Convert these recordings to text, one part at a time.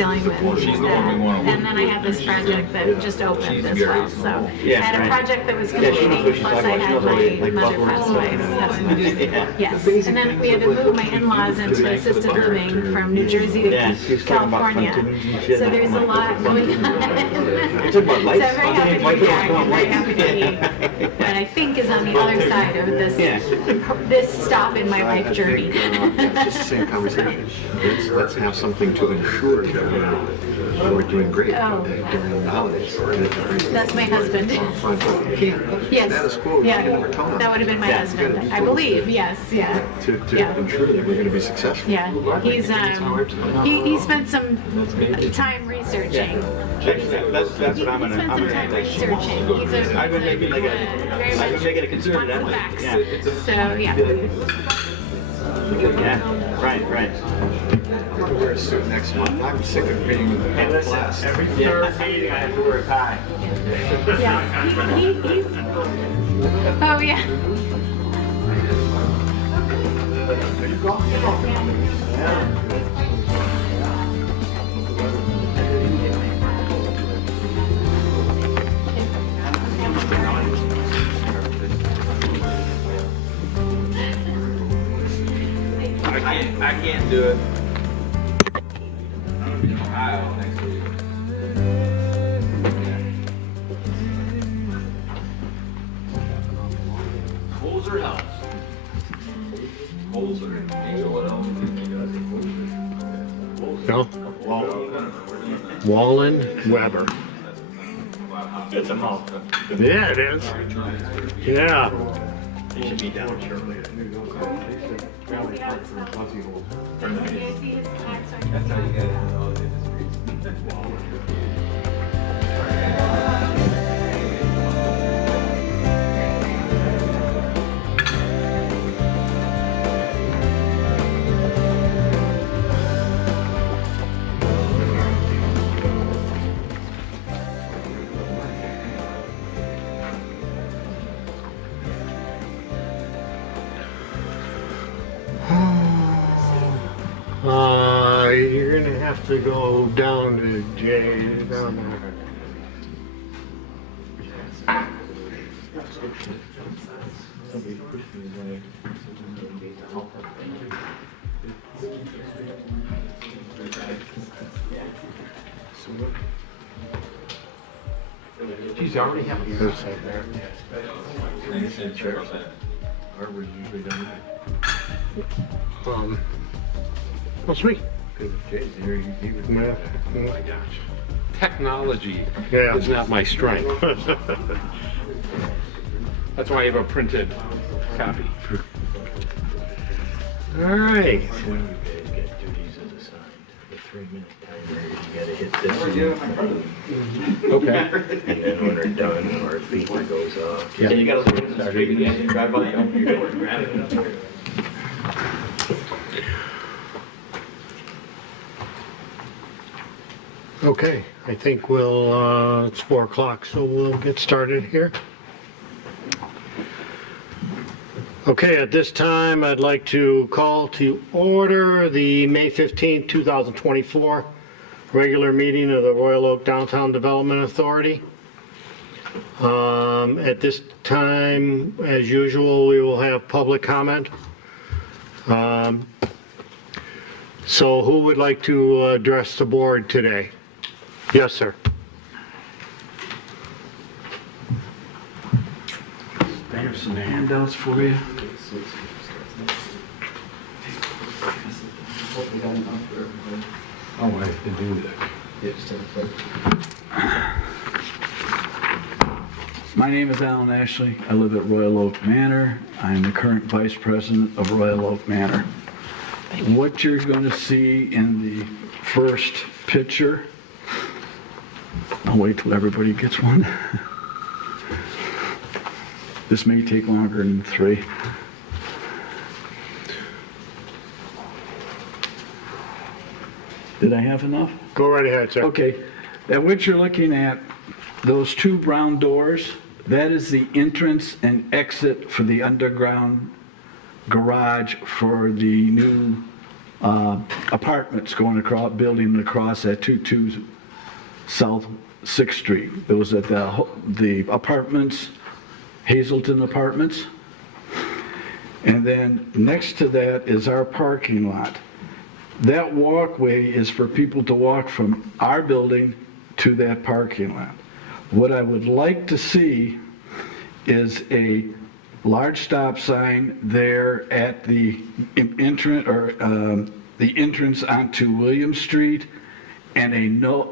Dealing with and then I had this project that just opened as well. So I had a project that was completing, plus I had my mother passed away. So, yes, and then we had to move my in-laws into assisted living from New Jersey to California. So there's a lot going on. So I'm very happy to be back and very happy to be what I think is on the other side of this stop in my life journey. It's just the same conversation. Let's have something to ensure that we're doing great during the holidays. That's my husband. Yes. Status quo. Yeah. That would have been my husband. I believe. Yes. Yeah. To ensure that we're going to be successful. Yeah. He's he spent some time researching. That's what I'm gonna. Spent some time researching. I'm gonna make it like I'm gonna make it a concern that way. So yeah. Yeah. Right. I'm going to wear a suit next month. I'm sick of being in class. Every third meeting I have to wear a tie. Yeah. He's. Oh yeah. There you go. Yeah. I can't do it. I'm gonna be in Ohio next week. Holzer House. Holzer. Angel, what else? No. Wallen Weber. It's a mouth. Yeah, it is. Yeah. You should be down shortly. That's how you get it in all the industries. you're gonna have to go down to Jay, down there. Geez, I already have This side there. Harvard's usually done that. Oh, sweet. Because Jay's here, he was. Yeah. Oh my gosh. Technology Yeah. is not my strength. That's why I have a printed copy. All right. When you guys get duties assigned, the 3-minute timer, you gotta hit this. Okay. And then when they're done, our beeper goes off. Yeah, you gotta look at the street again, you drive by, you open your door, grab it. Okay, I think we'll, it's 4 o'clock, so we'll get started here. Okay, at this time, I'd like to call to order the May 15th, 2024 regular meeting of the Royal Oak Downtown Development Authority. At this time, as usual, we will have public comment. So who would like to address the board today? Yes, sir. I have some handouts for you. Oh, I have to do that. My name is Alan Ashley. I live at Royal Oak Manor. I'm the current vice president of Royal Oak Manor. What you're going to see in the first picture, I'll wait till everybody gets one. This may take longer than 3. Did I have enough? Go right ahead, sir. Okay, that what you're looking at, those 2 brown doors, that is the entrance and exit for the underground garage for the new apartments going across, building across at 22 South 6th Street. Those are the apartments, Hazelton Apartments. And then next to that is our parking lot. That walkway is for people to walk from our building to that parking lot. What I would like to see is a large stop sign there at the entrance the entrance onto William Street and a no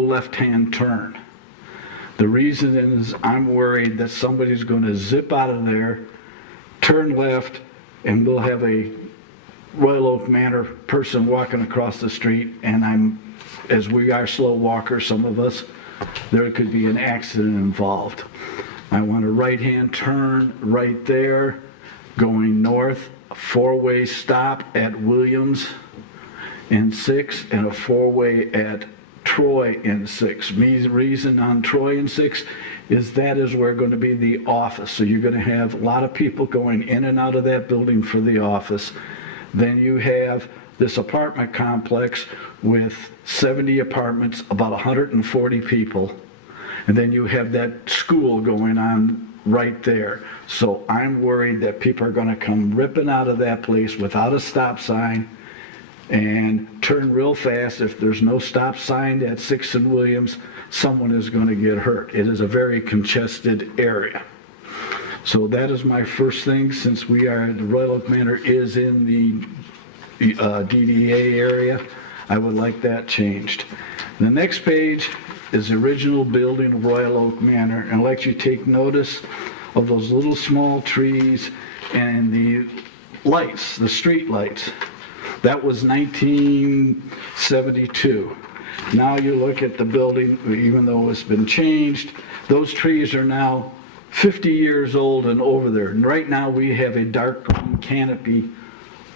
left-hand turn. The reason is I'm worried that somebody's going to zip out of there, turn left, and we'll have a Royal Oak Manor person walking across the street, and as we are slow walkers, some of us, there could be an accident involved. I want a right-hand turn right there, going north, a 4-way stop at Williams and 6, and a 4-way at Troy and 6. The reason on Troy and 6 is that is where going to be the office. So you're going to have a lot of people going in and out of that building for the office. Then you have this apartment complex with 70 apartments, about 140 people. And then you have that school going on right there. So I'm worried that people are going to come ripping out of that place without a stop sign and turn real fast. If there's no stop sign at 6th and Williams, someone is going to get hurt. It is a very congested area. So that is my first thing, since the Royal Oak Manor is in the DDA area. I would like that changed. The next page is the original building of Royal Oak Manor, and I'd like you to take notice of those little small trees and the lights, the street lights. That was 1972. Now you look at the building, even though it's been changed, those trees are now 50 years old and over there. And right now we have a dark green canopy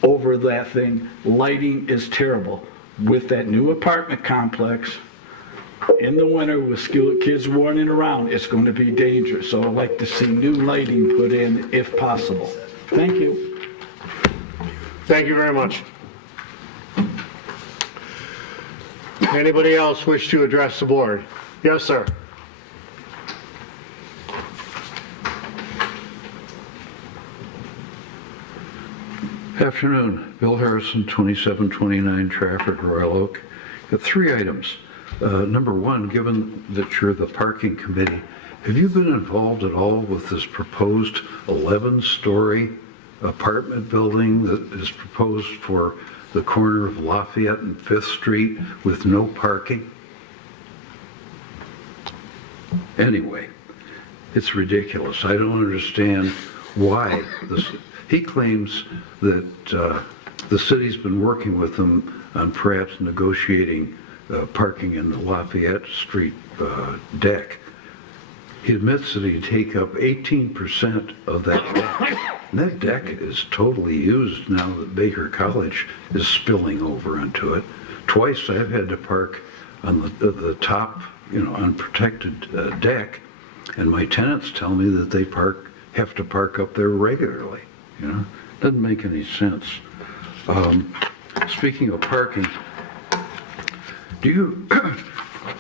over that thing. Lighting is terrible. With that new apartment complex, in the winter with school kids running around, it's going to be dangerous. So I'd like to see new lighting put in if possible. Thank you. Thank you very much. Anybody else wish to address the board? Yes, sir. Afternoon, Bill Harrison, 2729 Trafford, Royal Oak. Got 3 items. Number one, given that you're the parking committee, have you been involved at all with this proposed 11-story apartment building that is proposed for the corner of Lafayette and 5th Street with no parking? Anyway, it's ridiculous. I don't understand why this. He claims that the city's been working with him on perhaps negotiating parking in the Lafayette Street deck. He admits that he'd take up 18% of that deck. And that deck is totally used now that Baker College is spilling over into it. Twice I've had to park on the top, unprotected deck, and my tenants tell me that they have to park up there regularly. Doesn't make any sense. Speaking of parking,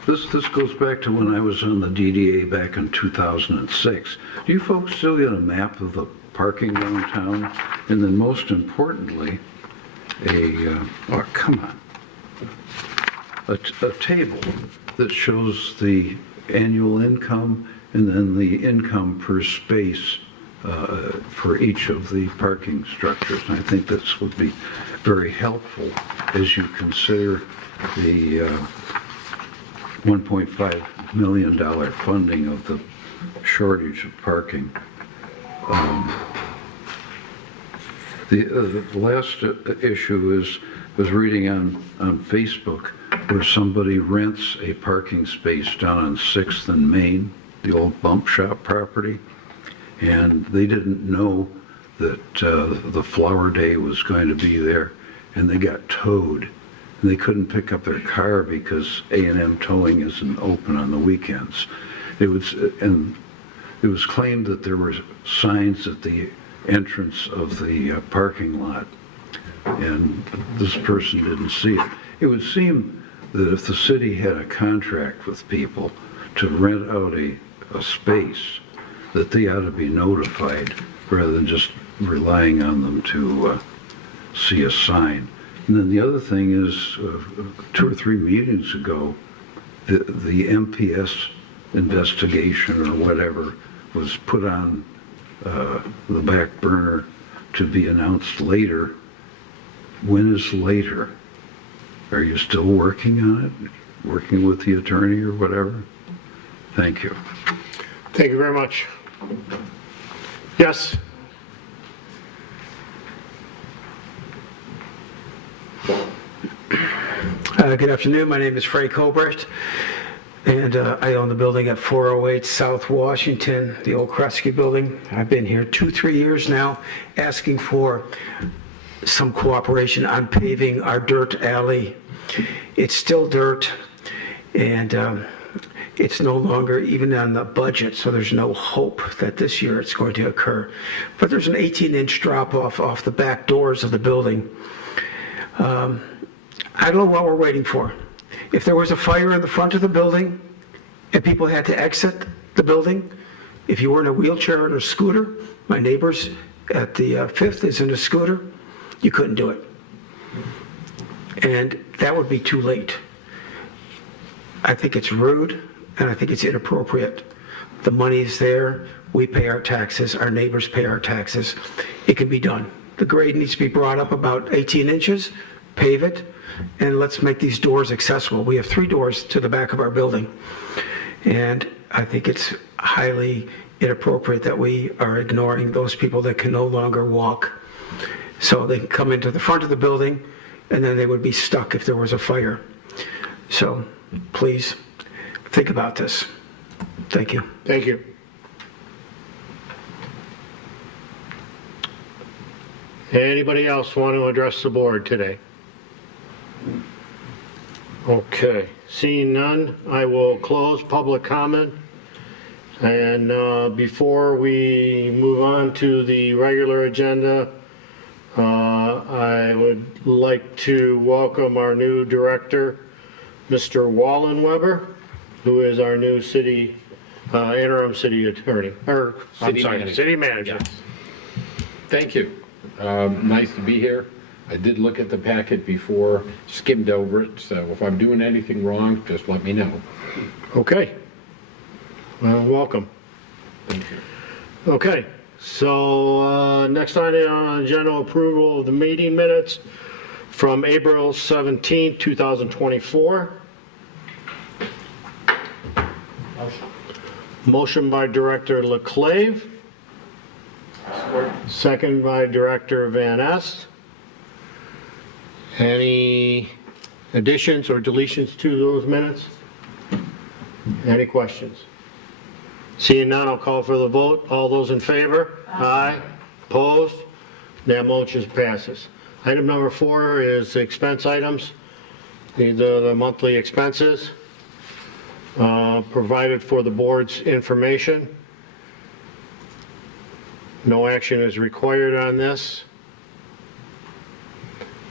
this goes back to when I was on the DDA back in 2006. Do you folks still get a map of the parking downtown? And then most importantly, a table that shows the annual income and then the income per space for each of the parking structures. And I think this would be very helpful as you consider the $1.5 million funding of the shortage of parking. The last issue was reading on Facebook where somebody rents a parking space down on 6th and Main, the old bump shop property, and they didn't know that the Flower Day was going to be there, and they got towed. And they couldn't pick up their car because A&M Towing isn't open on the weekends. It was claimed that there were signs at the entrance of the parking lot, and this person didn't see it. It would seem that if the city had a contract with people to rent out a space, that they ought to be notified rather than just relying on them to see a sign. And then the other thing is, 2 or 3 meetings ago, the MPS investigation or whatever was put on the back burner to be announced later. When is later? Are you still working on it? Working with the attorney or whatever? Thank you. Thank you very much. Yes? Good afternoon. My name is Frank Hobrecht, and I own the building at 408 South Washington, the old Kresge building. I've been here 2-3 years now, asking for some cooperation on paving our dirt alley. It's still dirt, and it's no longer even on the budget, so there's no hope that this year it's going to occur. But there's an 18-inch drop-off off the back doors of the building. I don't know what we're waiting for. If there was a fire in the front of the building and people had to exit the building, if you were in a wheelchair or a scooter, my neighbors at the 5th is in a scooter, you couldn't do it. And that would be too late. I think it's rude, and I think it's inappropriate. The money is there, we pay our taxes, our neighbors pay our taxes. It can be done. The grade needs to be brought up about 18 inches, pave it, and let's make these doors accessible. We have 3 doors to the back of our building, and I think it's highly inappropriate that we are ignoring those people that can no longer walk. So they can come into the front of the building, and then they would be stuck if there was a fire. So please think about this. Thank you. Thank you. Anybody else want to address the board today? Okay, seeing none, I will close public comment. And before we move on to the regular agenda, I would like to welcome our new director, Mr. Wallenweber, who is our new city, interim city attorney, or, I'm City sorry, manager. city manager. Thank you. Nice to be here. I did look at the packet before, skimmed over it, so if I'm doing anything wrong, just let me know. Okay. Well, welcome. Thank you. Okay, so next item on agenda, approval of the meeting minutes from April 17, 2024. Motion by Director Leclave. Second by Director Van Est. Any additions or deletions to those minutes? Any questions? Seeing none, I'll call for the vote. All those in favor? Aye. Opposed? That motion passes. Item number 4 is expense items. These are the monthly expenses provided for the board's information. No action is required on this.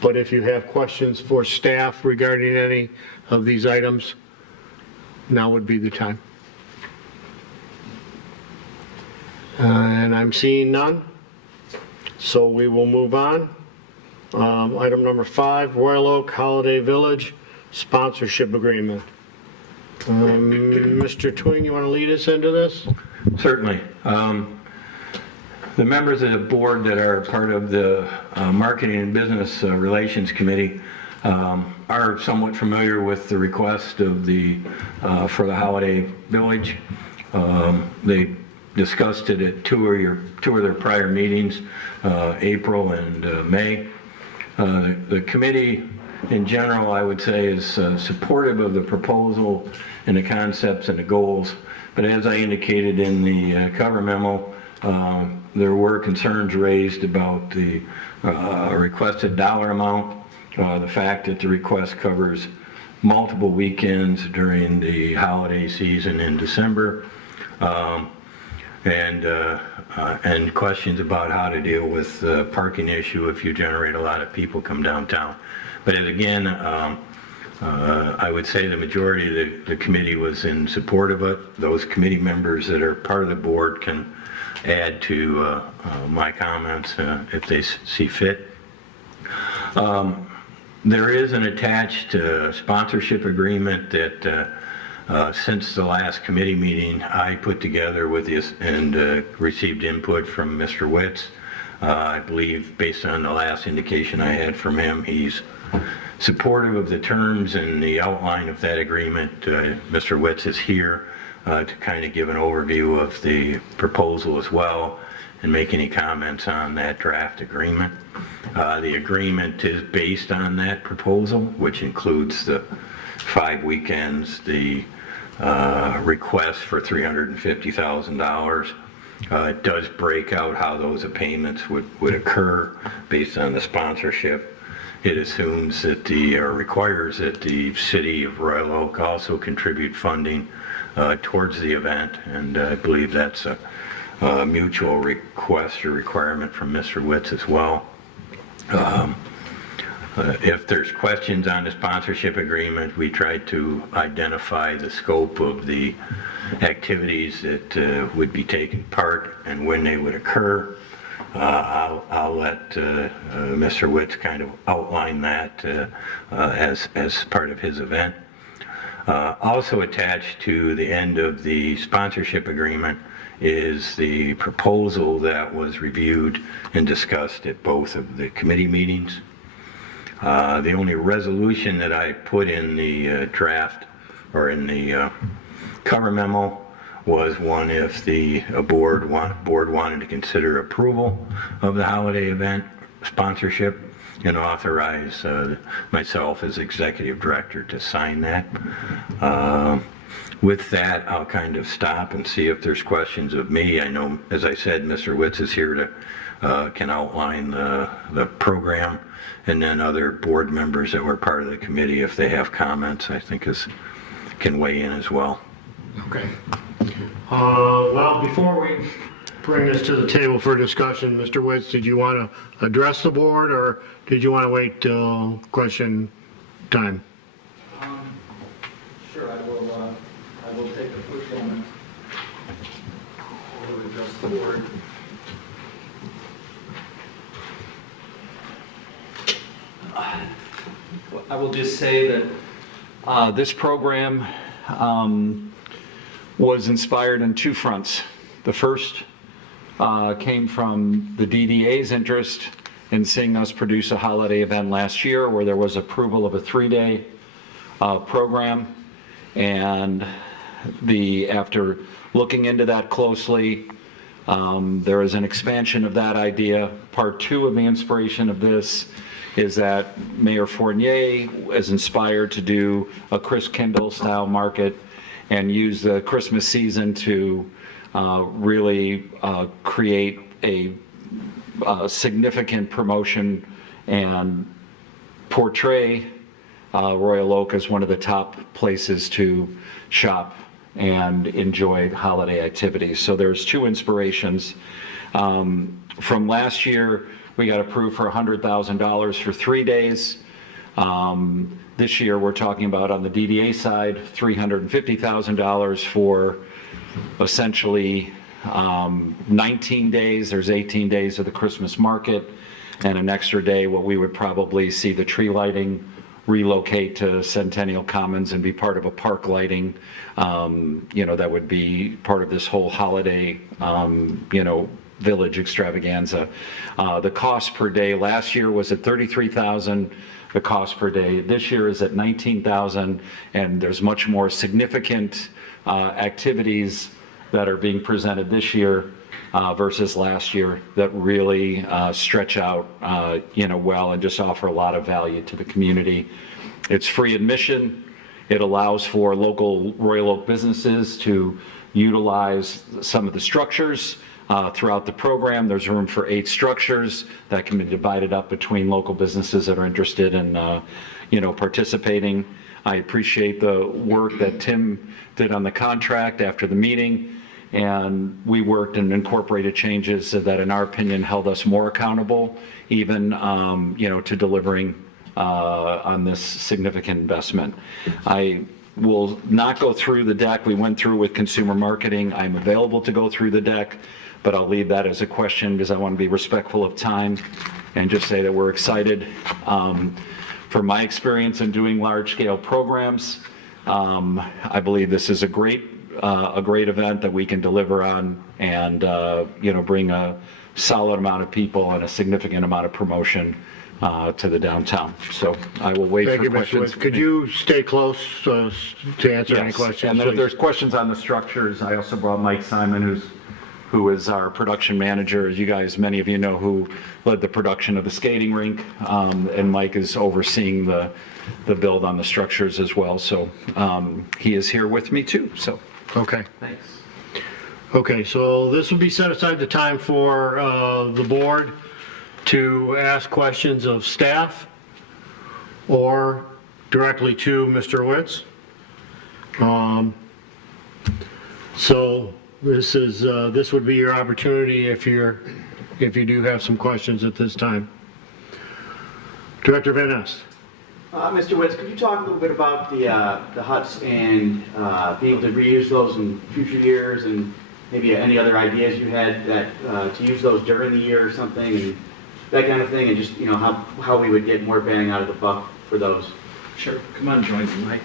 But if you have questions for staff regarding any of these items, now would be the time. And I'm seeing none, so we will move on. Item number 5, Royal Oak Holiday Village Sponsorship Agreement. Mr. Twing, you want to lead us into this? Certainly. The members of the board that are part of the Marketing and Business Relations Committee are somewhat familiar with the request of for the Holiday Village. They discussed it at two of their prior meetings, April and May. The committee in general, I would say, is supportive of the proposal and the concepts and the goals, but as I indicated in the cover memo, there were concerns raised about the requested dollar amount, the fact that the request covers multiple weekends during the holiday season in December, and questions about how to deal with the parking issue if you generate a lot of people come downtown. But again, I would say the majority of the committee was in support of it. Those committee members that are part of the board can add to my comments if they see fit. There is an attached sponsorship agreement that since the last committee meeting I put together with this and received input from Mr. Witz. I believe based on the last indication I had from him, he's supportive of the terms and the outline of that agreement. Mr. Witz is here to kind of give an overview of the proposal as well and make any comments on that draft agreement. The agreement is based on that proposal, which includes the 5 weekends, the request for $350,000. It does break out how those payments would occur based on the sponsorship. It assumes that requires that the city of Royal Oak also contribute funding towards the event, and I believe that's a mutual request or requirement from Mr. Witz as well. If there's questions on the sponsorship agreement, we tried to identify the scope of the activities that would be taking part and when they would occur. I'll let Mr. Witz kind of outline that as part of his event. Also attached to the end of the sponsorship agreement is the proposal that was reviewed and discussed at both of the committee meetings. The only resolution that I put in the draft or in the cover memo was one if the board wanted to consider approval of the holiday event sponsorship and authorize myself as executive director to sign that. With that, I'll kind of stop and see if there's questions of me. I know, as I said, Mr. Witz is here to can outline the program, and then other board members that were part of the committee, if they have comments, I think can weigh in as well. Okay. Well, before we bring this to the table for discussion, Mr. Witz, did you want to address the board, or did you want to wait till question time? Sure, I will take a quick moment. We'll adjust the board. I will just say that this program was inspired on two fronts. The first came from the DDA's interest in seeing us produce a holiday event last year where there was approval of a 3-day program. And after looking into that closely, there is an expansion of that idea. Part two of the inspiration of this is that Mayor Fournier is inspired to do a Chris Kindle style market and use the Christmas season to really create a significant promotion and portray Royal Oak as one of the top places to shop and enjoy holiday activities. So there's two inspirations. From last year, we got approved for $100,000 for 3 days. This year, we're talking about on the DDA side, $350,000 for essentially 19 days. There's 18 days of the Christmas market and an extra day, what we would probably see the tree lighting relocate to Centennial Commons and be part of a park lighting, that would be part of this whole holiday, village extravaganza. The cost per day last year was at $33,000. The cost per day this year is at $19,000, and there's much more significant activities that are being presented this year versus last year that really stretch out, well, and just offer a lot of value to the community. It's free admission. It allows for local Royal Oak businesses to utilize some of the structures throughout the program. There's room for 8 structures that can be divided up between local businesses that are interested in, participating. I appreciate the work that Tim did on the contract after the meeting, and we worked and incorporated changes that, in our opinion, held us more accountable, even, to delivering on this significant investment. I will not go through the deck. We went through with consumer marketing. I'm available to go through the deck, but I'll leave that as a question because I want to be respectful of time and just say that we're excited. From my experience in doing large-scale programs, I believe this is a great event that we can deliver on and, bring a solid amount of people and a significant amount of promotion to the downtown. So I will wait for questions. Could you stay close to answer any questions? And then if there's questions on the structures, I also brought Mike Simon, who is our production manager. As you guys, many of you know, who led the production of the skating rink, and Mike is overseeing the build on the structures as well. So he is here with me too. So Okay. thanks. Okay, so this will be set aside the time for the board to ask questions of staff or directly to Mr. Witz. So this would be your opportunity if you do have some questions at this time. Director Van Nest. Mr. Witz, could you talk a little bit about the huts and being able to reuse those in future years, and maybe any other ideas you had that to use those during the year or something, and that kind of thing, and just how we would get more bang out of the buck for those? Sure. Come on, join me, Mike.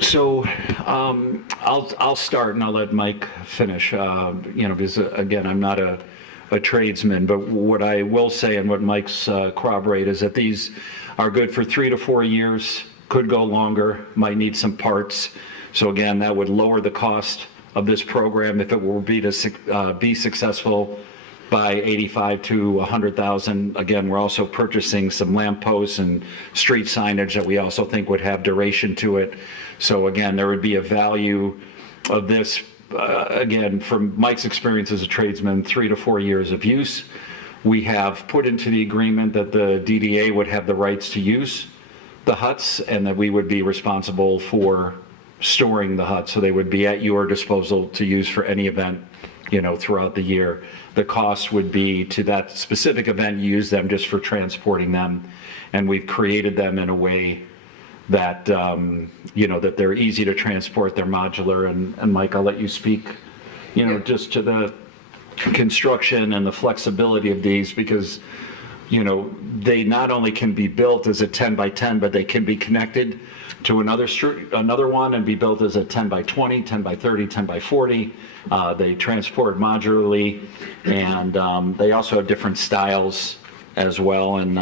So I'll start and I'll let Mike finish, because again, I'm not a tradesman, but what I will say and what Mike's corroborate is that these are good for 3 to 4 years, could go longer, might need some parts. So again, that would lower the cost of this program if it were to be successful by 85 to 100,000. Again, we're also purchasing some lampposts and street signage that we also think would have duration to it. So again, there would be a value of this, again, from Mike's experience as a tradesman, 3 to 4 years of use. We have put into the agreement that the DDA would have the rights to use the huts and that we would be responsible for storing the huts, so they would be at your disposal to use for any event, throughout the year. The cost would be to that specific event, you use them just for transporting them. And we've created them in a way that, that they're easy to transport, they're modular. And Mike, I'll let you speak, just to the construction and the flexibility of these, because, they not only can be built as a 10 by 10, but they can be connected to another one and be built as a 10 by 20, 10 by 30, 10 by 40. They transport modularly, and they also have different styles as well. And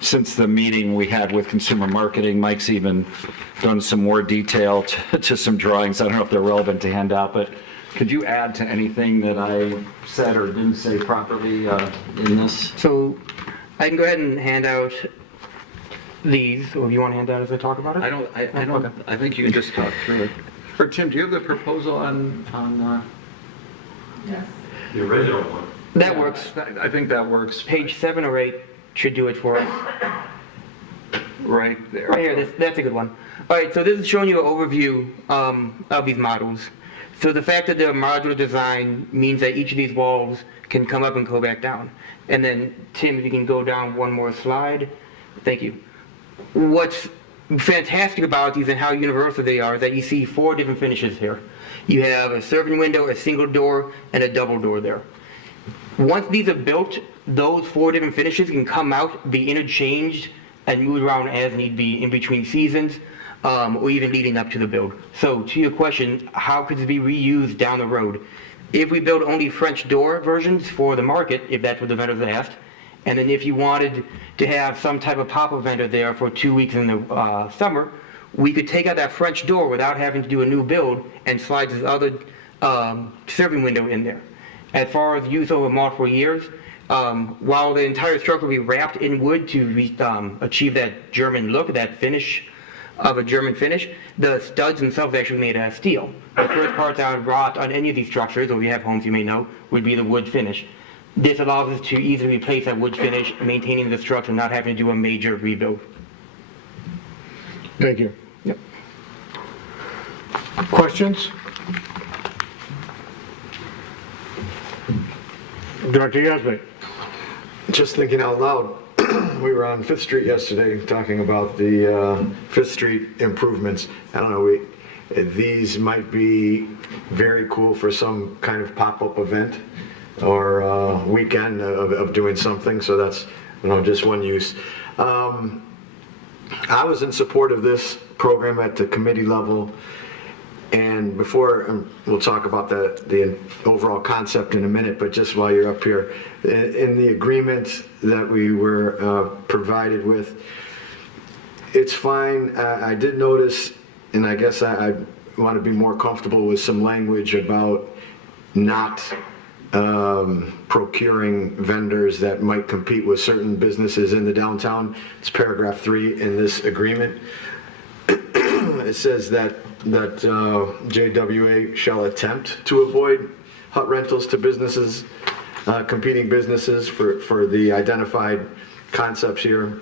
since the meeting we had with consumer marketing, Mike's even done some more detail to some drawings. I don't know if they're relevant to hand out, but could you add to anything that I said or didn't say properly in this? So I can go ahead and hand out these, or if you want to hand out as I talk about it? I think you can just talk through it. Or Tim, do you have the proposal on The original one. That works. I think that works. Page 7 or 8 should do it for us. Right there. Right here, that's a good one. All right, so this is showing you an overview of these models. So the fact that they're modular design means that each of these walls can come up and go back down. And then, Tim, if you can go down one more slide. Thank you. What's fantastic about these and how universal they are is that you see 4 different finishes here. You have a serving window, a single door, and a double door there. Once these are built, those 4 different finishes can come out, be interchanged, and moved around as need be in between seasons, or even leading up to the build. So to your question, how could this be reused down the road? If we build only French door versions for the market, if that's what the vendors asked, and then if you wanted to have some type of pop-up vendor there for 2 weeks in the summer, we could take out that French door without having to do a new build and slide this other serving window in there. As far as use over multiple years, while the entire structure will be wrapped in wood to achieve that German look, that finish of a German finish, the studs themselves are actually made out of steel. The first parts out of wrought on any of these structures, or if you have homes you may know, would be the wood finish. This allows us to easily replace that wood finish, maintaining the structure, not having to do a major rebuild. Thank you. Yep. Questions? Director Yazbek. Just thinking out loud, we were on 5th Street yesterday talking about the 5th Street improvements. I don't know, these might be very cool for some kind of pop-up event or weekend of doing something, so that's just one use. I was in support of this program at the committee level, and before, we'll talk about the overall concept in a minute, but just while you're up here, in the agreement that we were provided with, it's fine. I did notice, and I guess I want to be more comfortable with some language about not procuring vendors that might compete with certain businesses in the downtown. It's paragraph 3 in this agreement. It says that JWA shall attempt to avoid hut rentals to businesses, competing businesses for the identified concepts here.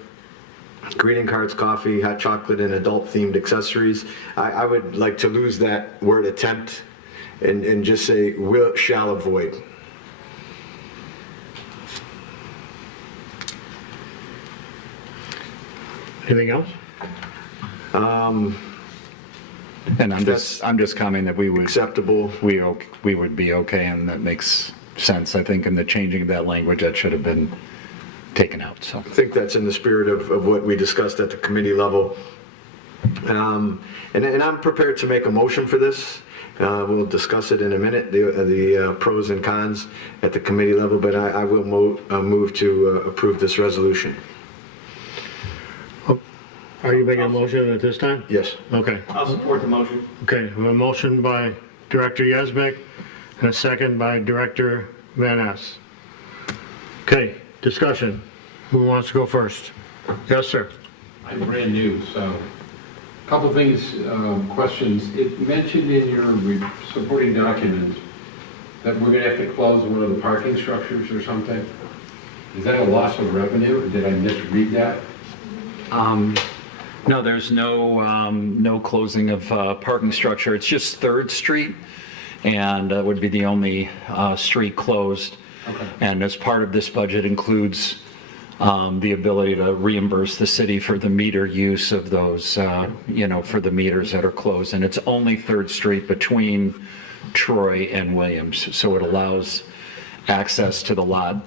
Greeting cards, coffee, hot chocolate, and adult-themed accessories. I would like to lose that word attempt and just say shall avoid. Anything else? And I'm just commenting that we would Acceptable. we would be okay, and that makes sense. I think in the changing of that language, that should have been taken out. So I think that's in the spirit of what we discussed at the committee level. And I'm prepared to make a motion for this. We'll discuss it in a minute, the pros and cons at the committee level, but I will move to approve this resolution. Are you making a motion at this time? Yes. Okay. I'll support the motion. Okay, we have a motion by Director Yazbek and a second by Director Van Ness. Okay, discussion. Who wants to go first? Yes, sir. I'm brand new, so a couple things, questions. It mentioned in your supporting document that we're going to have to close one of the parking structures or something. Is that a loss of revenue, or did I misread that? No, there's no closing of parking structure. It's just 3rd Street, and that would be the only street closed. Okay. And as part of this budget includes the ability to reimburse the city for the meter use of those, for the meters that are closed. And it's only 3rd Street between Troy and Williams, so it allows access to the lot.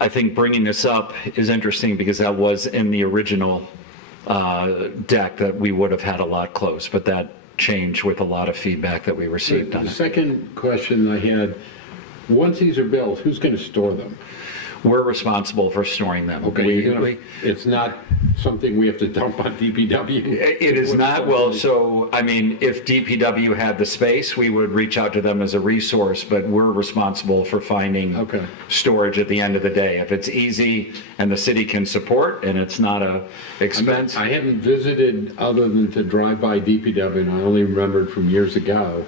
I think bringing this up is interesting because that was in the original deck that we would have had a lot closed, but that changed with a lot of feedback that we received on The it. second question I had, once these are built, who's going to store them? We're responsible for storing them. Okay, it's not something we have to dump on DPW? It is not, well, so, I mean, if DPW had the space, we would reach out to them as a resource, but we're responsible for finding Okay. storage at the end of the day. If it's easy and the city can support and it's not a expense. I haven't visited other than to drive by DPW, and I only remembered from years ago,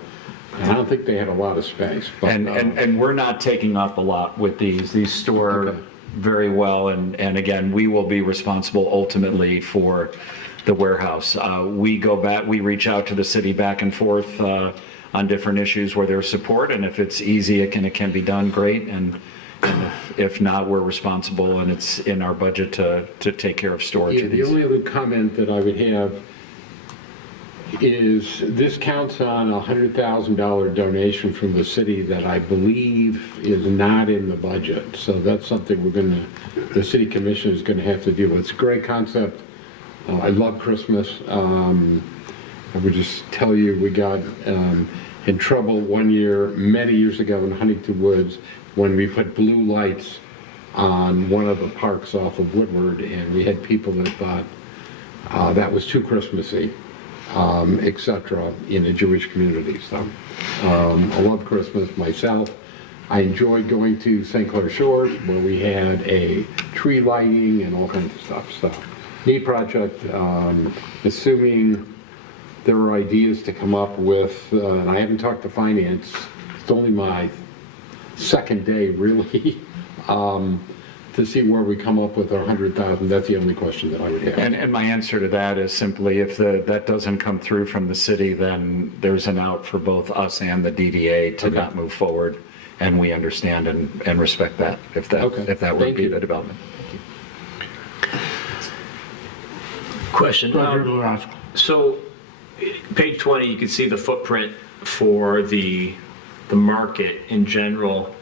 and I don't think they had a lot of space. But, And we're not taking up a lot with these. These store Okay. very well, and again, we will be responsible ultimately for the warehouse. We go back, we reach out to the city back and forth on different issues where there's support, and if it's easy, it can be done, great, and if not, we're responsible, and it's in our budget to take care of storage of the these. only other comment that I would have is this counts on a $100,000 donation from the city that I believe is not in the budget. So that's something the city commission is going to have to deal with. It's a great concept. I love Christmas. I would just tell you, we got in trouble one year, many years ago in Huntington Woods, when we put blue lights on one of the parks off of Woodward, and we had people that thought that was too Christmassy. Etc. in a Jewish community. So I love Christmas myself. I enjoyed going to St. Clair Shores where we had a tree lighting and all kinds of stuff. So neat project. Assuming there are ideas to come up with, and I haven't talked to finance. It's only my second day really. To see where we come up with our 100,000, that's the only question that I would have. And my answer to that is simply if that doesn't come through from the city, then there's an out for both us and the DDA to not move forward, and we understand and respect that if that were to be the development. Question. So, page 20, you can see the footprint for the market in general.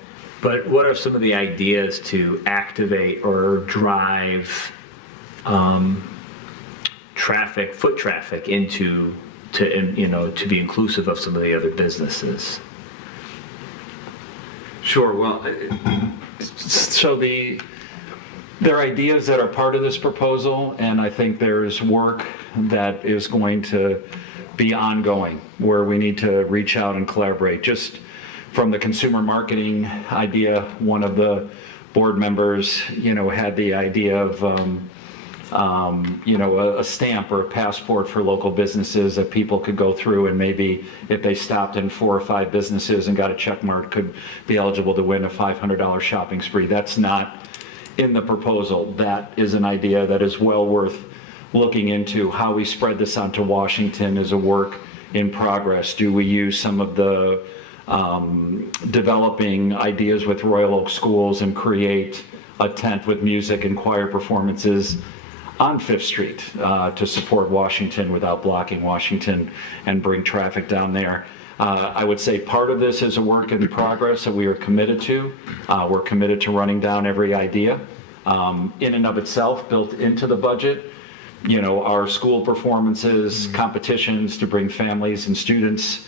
But what are some of the ideas to activate or drive foot traffic to be inclusive of some of the other businesses? Sure. Well, so there are ideas that are part of this proposal, and I think there's work that is going to be ongoing where we need to reach out and collaborate. Just from the consumer marketing idea, one of the board members, had the idea of, a stamp or a passport for local businesses that people could go through, and maybe if they stopped in 4 or 5 businesses and got a check mark, could be eligible to win a $500 shopping spree. That's not in the proposal. That is an idea that is well worth looking into. How we spread this onto Washington is a work in progress. Do we use some of the developing ideas with Royal Oak schools and create a tent with music and choir performances on 5th Street to support Washington without blocking Washington and bring traffic down there? I would say part of this is a work in progress that we are committed to. We're committed to running down every idea. In and of itself, built into the budget, our school performances, competitions to bring families and students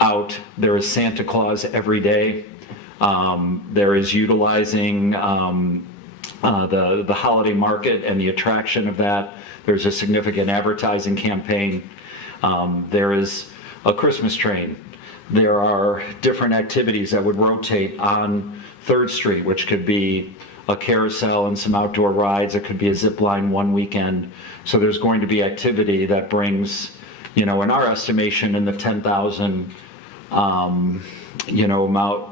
out. There is Santa Claus every day. There is utilizing the holiday market and the attraction of that. There's a significant advertising campaign. There is a Christmas train. There are different activities that would rotate on 3rd Street, which could be a carousel and some outdoor rides. It could be a zip line one weekend. So there's going to be activity that brings, in our estimation, in the 10,000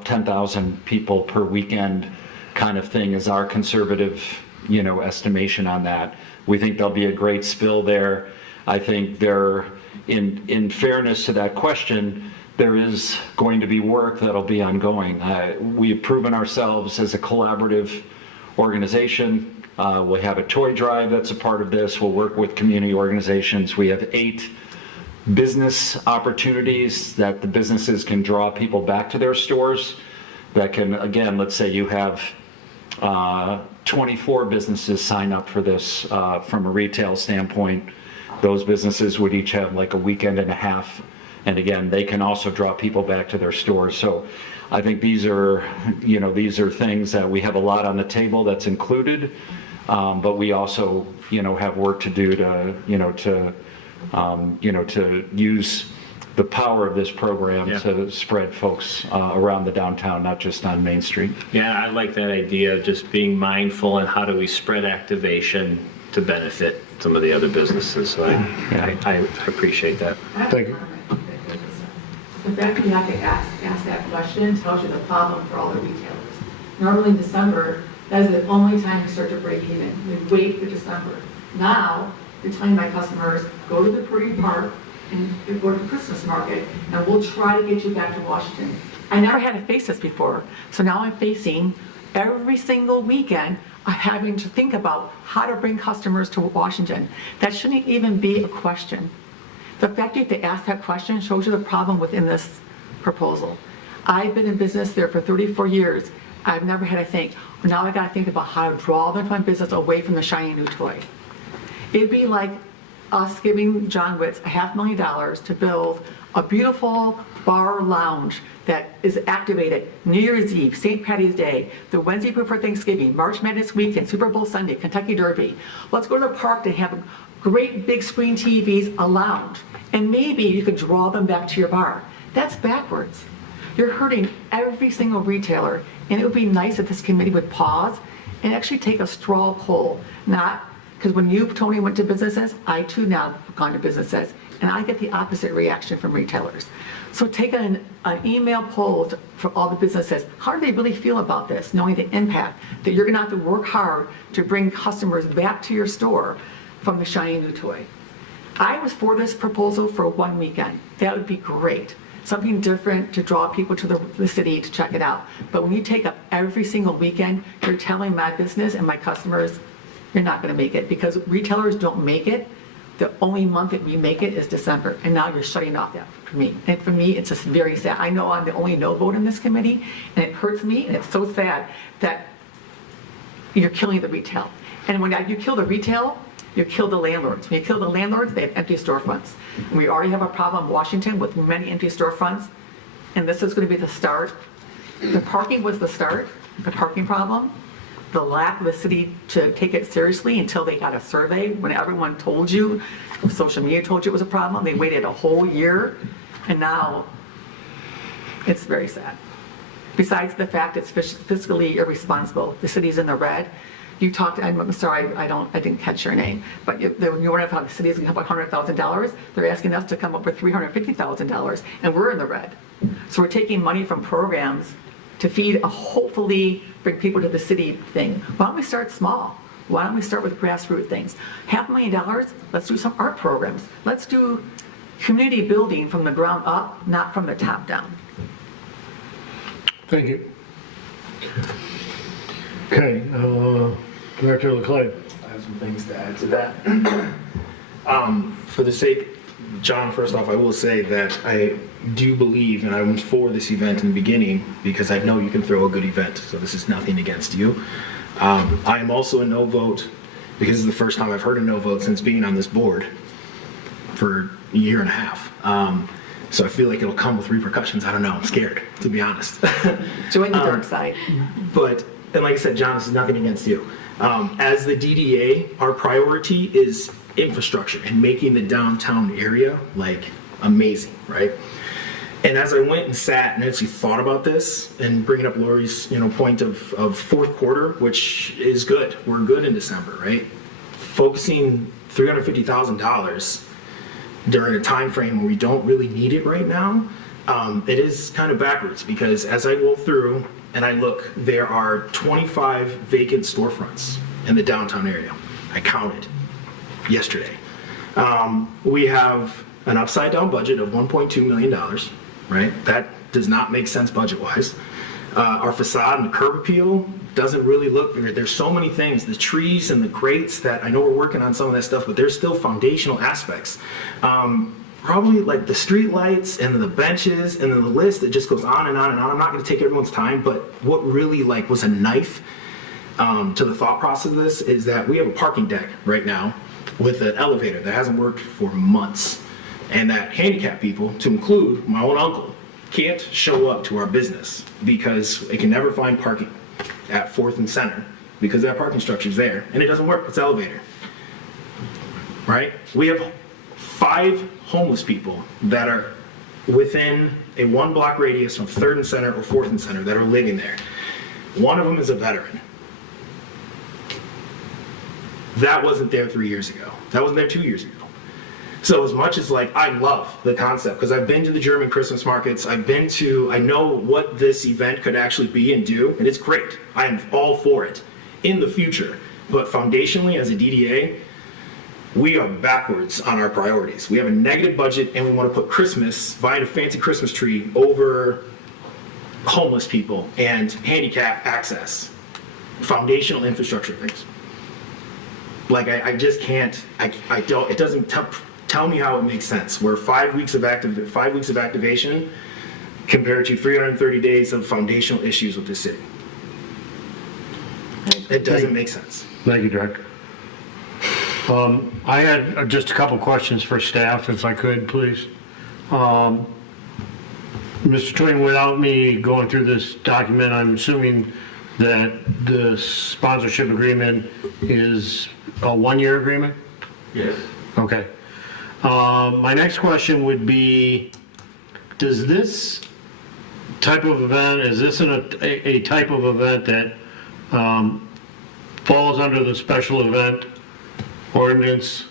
10,000 people per weekend kind of thing is our conservative, estimation on that. We think there'll be a great spill there. I think there, in fairness to that question, there is going to be work that'll be ongoing. We've proven ourselves as a collaborative organization. We have a toy drive that's a part of this. We'll work with community organizations. We have 8 business opportunities that the businesses can draw people back to their stores. That can, again, let's say you have 24 businesses sign up for this from a retail standpoint. Those businesses would each have like a weekend and a half. And again, they can also draw people back to their stores. So I think these are things that we have a lot on the table that's included. But we also, have work to do to use the power of this program to spread folks around the downtown, not just on Main Street. Yeah, I like that idea of just being mindful and how do we spread activation to benefit some of the other businesses. So I appreciate that. Thank you. The fact that you have to ask that question tells you the problem for all the retailers. Normally in December, that is the only time you start to break even. We wait for December. Now, you're telling my customers, go to the Prairie Park and go to the Christmas market, and we'll try to get you back to Washington. I never had to face this before, so now I'm facing every single weekend having to think about how to bring customers to Washington. That shouldn't even be a question. The fact that you have to ask that question shows you the problem within this proposal. I've been in business there for 34 years. I've never had to think, well, now I got to think about how to draw them from business away from the shiny new toy. It'd be like us giving John Witz $500,000 to build a beautiful bar lounge that is activated New Year's Eve, St. Patty's Day, the Wednesday before Thanksgiving, March Madness weekend, Super Bowl Sunday, Kentucky Derby. Let's go to the park to have great big screen TVs, a lounge, and maybe you could draw them back to your bar. That's backwards. You're hurting every single retailer, and it would be nice if this committee would pause and actually take a straw poll. Not, because when you, Tony, went to businesses, I too now have gone to businesses, and I get the opposite reaction from retailers. So take an email poll for all the businesses. How do they really feel about this, knowing the impact that you're gonna have to work hard to bring customers back to your store from the shiny new toy? I was for this proposal for one weekend. That would be great. Something different to draw people to the city to check it out. But when you take up every single weekend, you're telling my business and my customers, you're not gonna make it, because retailers don't make it. The only month that we make it is December, and now you're shutting off that for me. And for me, it's just very sad. I know I'm the only no vote in this committee, and it hurts me, and it's so sad that you're killing the retail. And when you kill the retail, you kill the landlords. When you kill the landlords, they have empty storefronts. And we already have a problem in Washington with many empty storefronts, and this is going to be the start. The parking was the start, the parking problem. The lack of the city to take it seriously until they got a survey, when everyone told you, social media told you it was a problem. They waited a whole year, and now it's very sad. Besides the fact it's fiscally irresponsible, the city's in the red. You talked, I'm sorry, I didn't catch your name, but you wonder how the city's gonna come up with $100,000. They're asking us to come up with $350,000, and we're in the red. So we're taking money from programs to feed a hopefully bring people to the city thing. Why don't we start small? Why don't we start with grassroots things? $500,000, let's do some art programs. Let's do community building from the ground up, not from the top down. Thank you. Okay, Director Leclerc. I have some things to add to that. For the sake, John, first off, I will say that I do believe, and I was for this event in the beginning, because I know you can throw a good event, so this is nothing against you. I am also a no vote, because this is the first time I've heard a no vote since being on this board for a year and a half. So I feel like it'll come with repercussions. I don't know, I'm scared, to be honest. Join the dark side. But, and like I said, John, this is nothing against you. As the DDA, our priority is infrastructure and making the downtown area like amazing, right? And as I went and sat and actually thought about this, and bringing up Lori's point of fourth quarter, which is good, we're good in December, right? Focusing $350,000 during a time frame where we don't really need it right now, it is kind of backwards, because as I go through and I look, there are 25 vacant storefronts in the downtown area. I counted yesterday. We have an upside down budget of $1.2 million, right? That does not make sense budget-wise. Our facade and the curb appeal doesn't really look, there's so many things, the trees and the grates that, I know we're working on some of that stuff, but there's still foundational aspects. Probably like the street lights and the benches and then the list, it just goes on and on and on. I'm not gonna take everyone's time, but what really like was a knife to the thought process of this is that we have a parking deck right now with an elevator that hasn't worked for months. And that handicapped people, to include my own uncle, can't show up to our business because they can never find parking at 4th and Center because that parking structure's there and it doesn't work, it's elevator. Right? We have 5 homeless people that are within a 1-block radius from 3rd and Center or 4th and Center that are living there. One of them is a veteran. That wasn't there 3 years ago. That wasn't there 2 years ago. So as much as like, I love the concept because I've been to the German Christmas markets, I know what this event could actually be and do, and it's great. I am all for it in the future. But foundationally, as a DDA, we are backwards on our priorities. We have a negative budget and we want to put Christmas, buying a fancy Christmas tree over homeless people and handicap access, foundational infrastructure things. Like I just can't, I don't, it doesn't tell me how it makes sense. We're 5 weeks of activation compared to 330 days of foundational issues with this city. It doesn't make sense. Thank you, Director. I had just a couple questions for staff, if I could, please. Mr. Twain, without me going through this document, I'm assuming that the sponsorship agreement is a 1-year agreement? Yes. Okay. My next question would be, does this type of event, is this a type of event that falls under the special event ordinance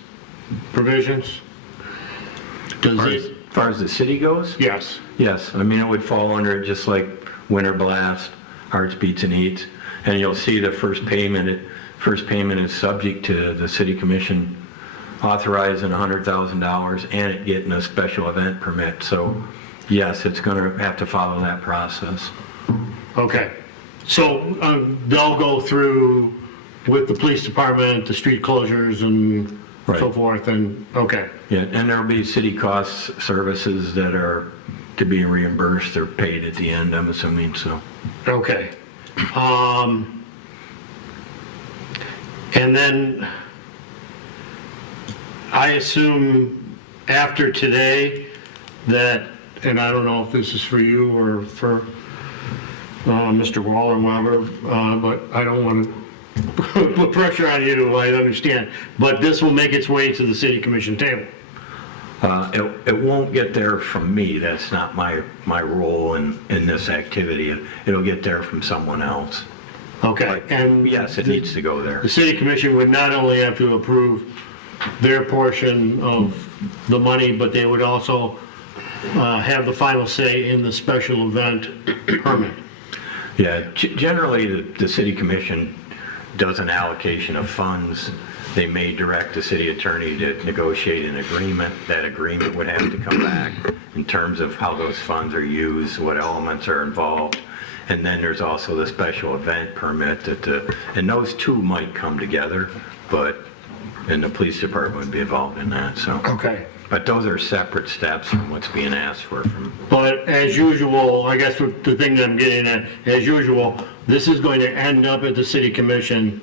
provisions? As far as the city goes? Yes. Yes, I mean, it would fall under it just like Winter Blast, Hearts, Beats, and Eats. And you'll see the first payment is subject to the city commission authorizing $100,000 and it getting a special event permit. So yes, it's going to have to follow that process. Okay. So they'll go through with the police department, the street closures and so forth, and okay. Yeah, and there'll be city costs, services that are to be reimbursed or paid at the end, I'm assuming, so. Okay. And then I assume after today that, and I don't know if this is for you or for Mr. Wall or whoever, but I don't want to put pressure on you, I understand, but this will make its way to the city commission table. It won't get there from me. That's not my role in this activity. It'll get there from someone else. Okay. But and yes, it needs to go there. The city commission would not only have to approve their portion of the money, but they would also have the final say in the special event permit. Yeah, generally the city commission does an allocation of funds. They may direct the city attorney to negotiate an agreement. That agreement would have to come back in terms of how those funds are used, what elements are involved. And then there's also the special event permit and those two might come together, and the police department would be involved in that, so. Okay. But those are separate steps from what's being asked for from. But as usual, I guess what the thing that I'm getting at, as usual, this is going to end up at the city commission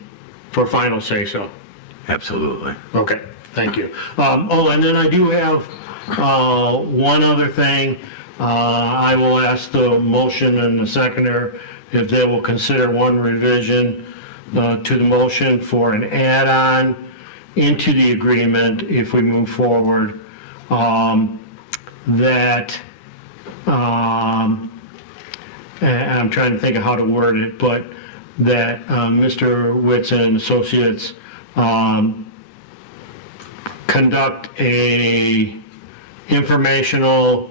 for final say-so. Absolutely. Okay, thank you. And then I do have one other thing. I will ask the motion and the seconder if they will consider one revision to the motion for an add-on into the agreement if we move forward. And I'm trying to think of how to word it, but that Mr. Whitson and Associates conduct a informational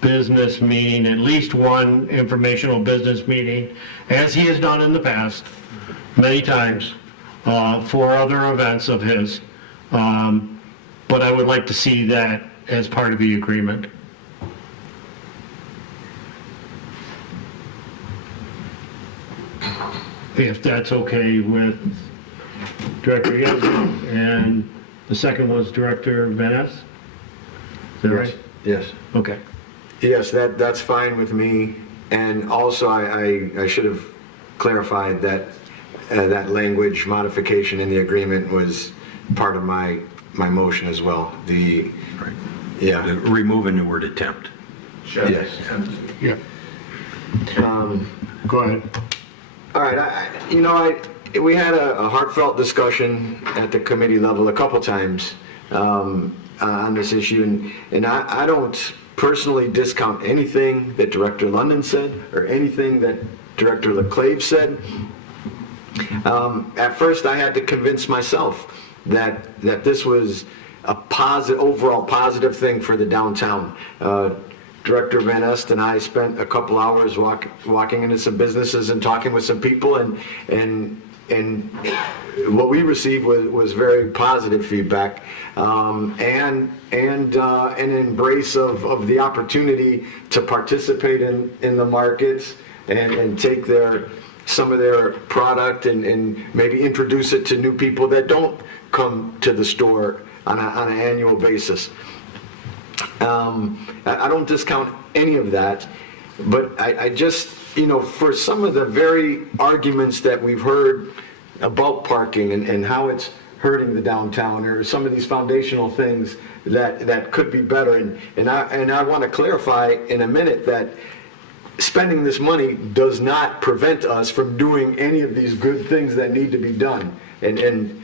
business meeting, at least one informational business meeting, as he has done in the past, many times, for other events of his. But I would like to see that as part of the agreement. If that's okay with Director Yezdi, and the second was Director Van Ness? Is that right? Yes. Okay. Yes, that's fine with me. And also, I should have clarified that that language modification in the agreement was part of my motion as well. Right. Yeah. Removing the word attempt. Sure. Yes. Yeah. Go ahead. All right, we had a heartfelt discussion at the committee level a couple times on this issue, and I don't personally discount anything that Director London said or anything that Director LeClave said. At first, I had to convince myself that this was a overall positive thing for the downtown. Director Van Est and I spent a couple hours walking into some businesses and talking with some people, and what we received was very positive feedback, and an embrace of the opportunity to participate in the markets and take some of their product and maybe introduce it to new people that don't come to the store on an annual basis. I don't discount any of that, but I just, for some of the very arguments that we've heard about parking and how it's hurting the downtown, or some of these foundational things that could be better, and I want to clarify in a minute that spending this money does not prevent us from doing any of these good things that need to be done. And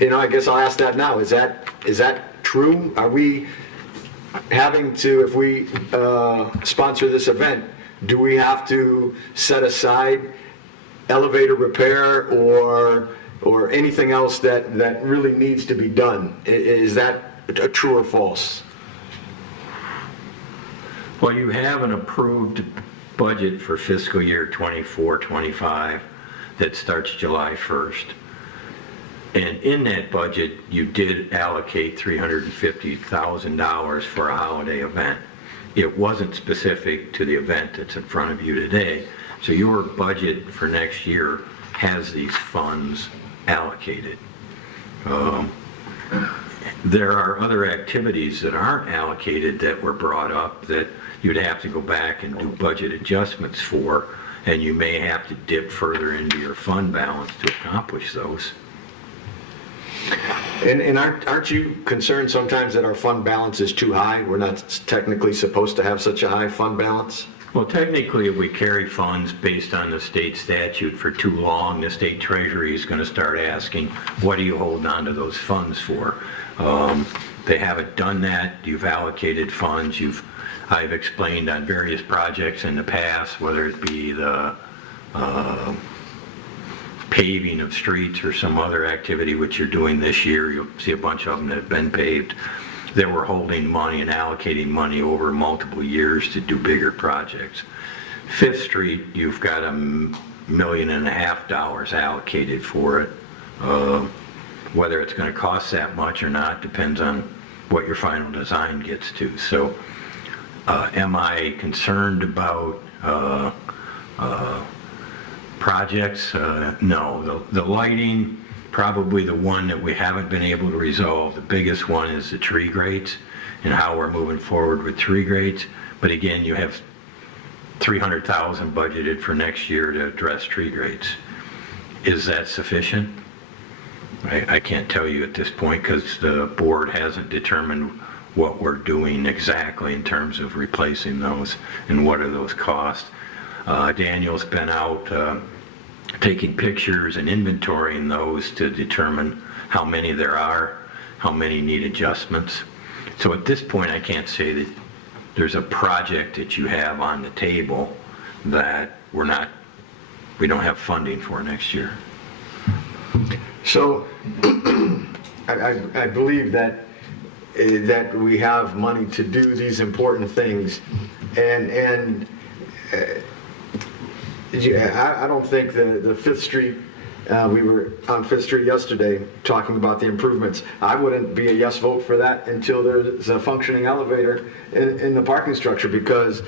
I guess I'll ask that now. Is that true? Are we having to, if we sponsor this event, do we have to set aside elevator repair or anything else that really needs to be done? Is that true or false? Well, you have an approved budget for fiscal year 24-25 that starts July 1st. And in that budget, you did allocate $350,000 for a holiday event. It wasn't specific to the event that's in front of you today. So your budget for next year has these funds allocated. There are other activities that aren't allocated that were brought up that you'd have to go back and do budget adjustments for, and you may have to dip further into your fund balance to accomplish those. And aren't you concerned sometimes that our fund balance is too high? We're not technically supposed to have such a high fund balance? Well, technically, if we carry funds based on the state statute for too long, the state treasury is going to start asking, what are you holding on to those funds for? They haven't done that. You've allocated funds. I've explained on various projects in the past, whether it be the paving of streets or some other activity which you're doing this year. You'll see a bunch of them that have been paved. They were holding money and allocating money over multiple years to do bigger projects. Fifth Street, you've got $1.5 million allocated for it. Whether it's going to cost that much or not depends on what your final design gets to. So am I concerned about projects? No. The lighting, probably the one that we haven't been able to resolve. The biggest one is the tree grates and how we're moving forward with tree grates. But again, you have $300,000 budgeted for next year to address tree grates. Is that sufficient? I can't tell you at this point because the board hasn't determined what we're doing exactly in terms of replacing those and what are those costs. Daniel's been out taking pictures and inventorying those to determine how many there are, how many need adjustments. So at this point, I can't say that there's a project that you have on the table that we don't have funding for next year. So I believe that we have money to do these important things, and I don't think the Fifth Street We were on Fifth Street yesterday talking about the improvements. I wouldn't be a yes vote for that until there's a functioning elevator in the parking structure, because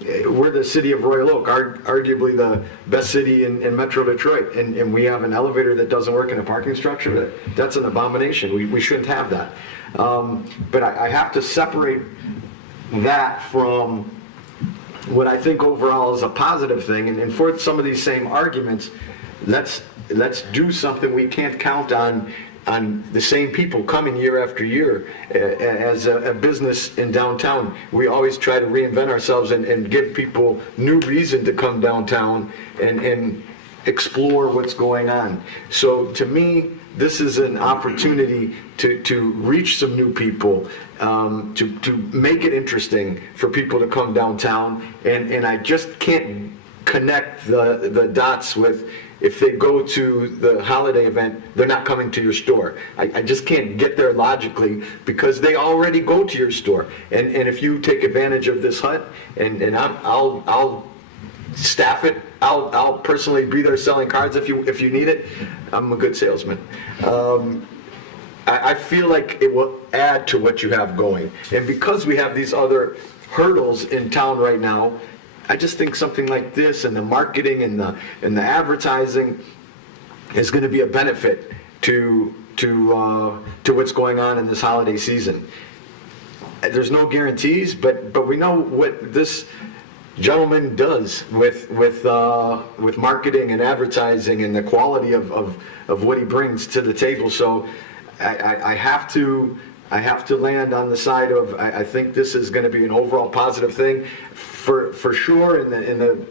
we're the city of Royal Oak, arguably the best city in Metro Detroit, and we have an elevator that doesn't work in a parking structure. That's an abomination. We shouldn't have that. But I have to separate that from what I think overall is a positive thing. And for some of these same arguments, let's do something. We can't count on the same people coming year after year. As a business in downtown, we always try to reinvent ourselves and give people new reason to come downtown and explore what's going on. So to me, this is an opportunity to reach some new people, to make it interesting for people to come downtown. And I just can't connect the dots with, if they go to the holiday event, they're not coming to your store. I just can't get there logically, because they already go to your store. And if you take advantage of this hut, and I'll staff it, I'll personally be there selling cards if you need it. I'm a good salesman. I feel like it will add to what you have going. And because we have these other hurdles in town right now, I just think something like this, and the marketing and the advertising, is going to be a benefit to what's going on in this holiday season. There's no guarantees, but we know what this gentleman does with marketing and advertising, and the quality of what he brings to the table. So I have to land on the side of, I think this is going to be an overall positive thing for sure. In the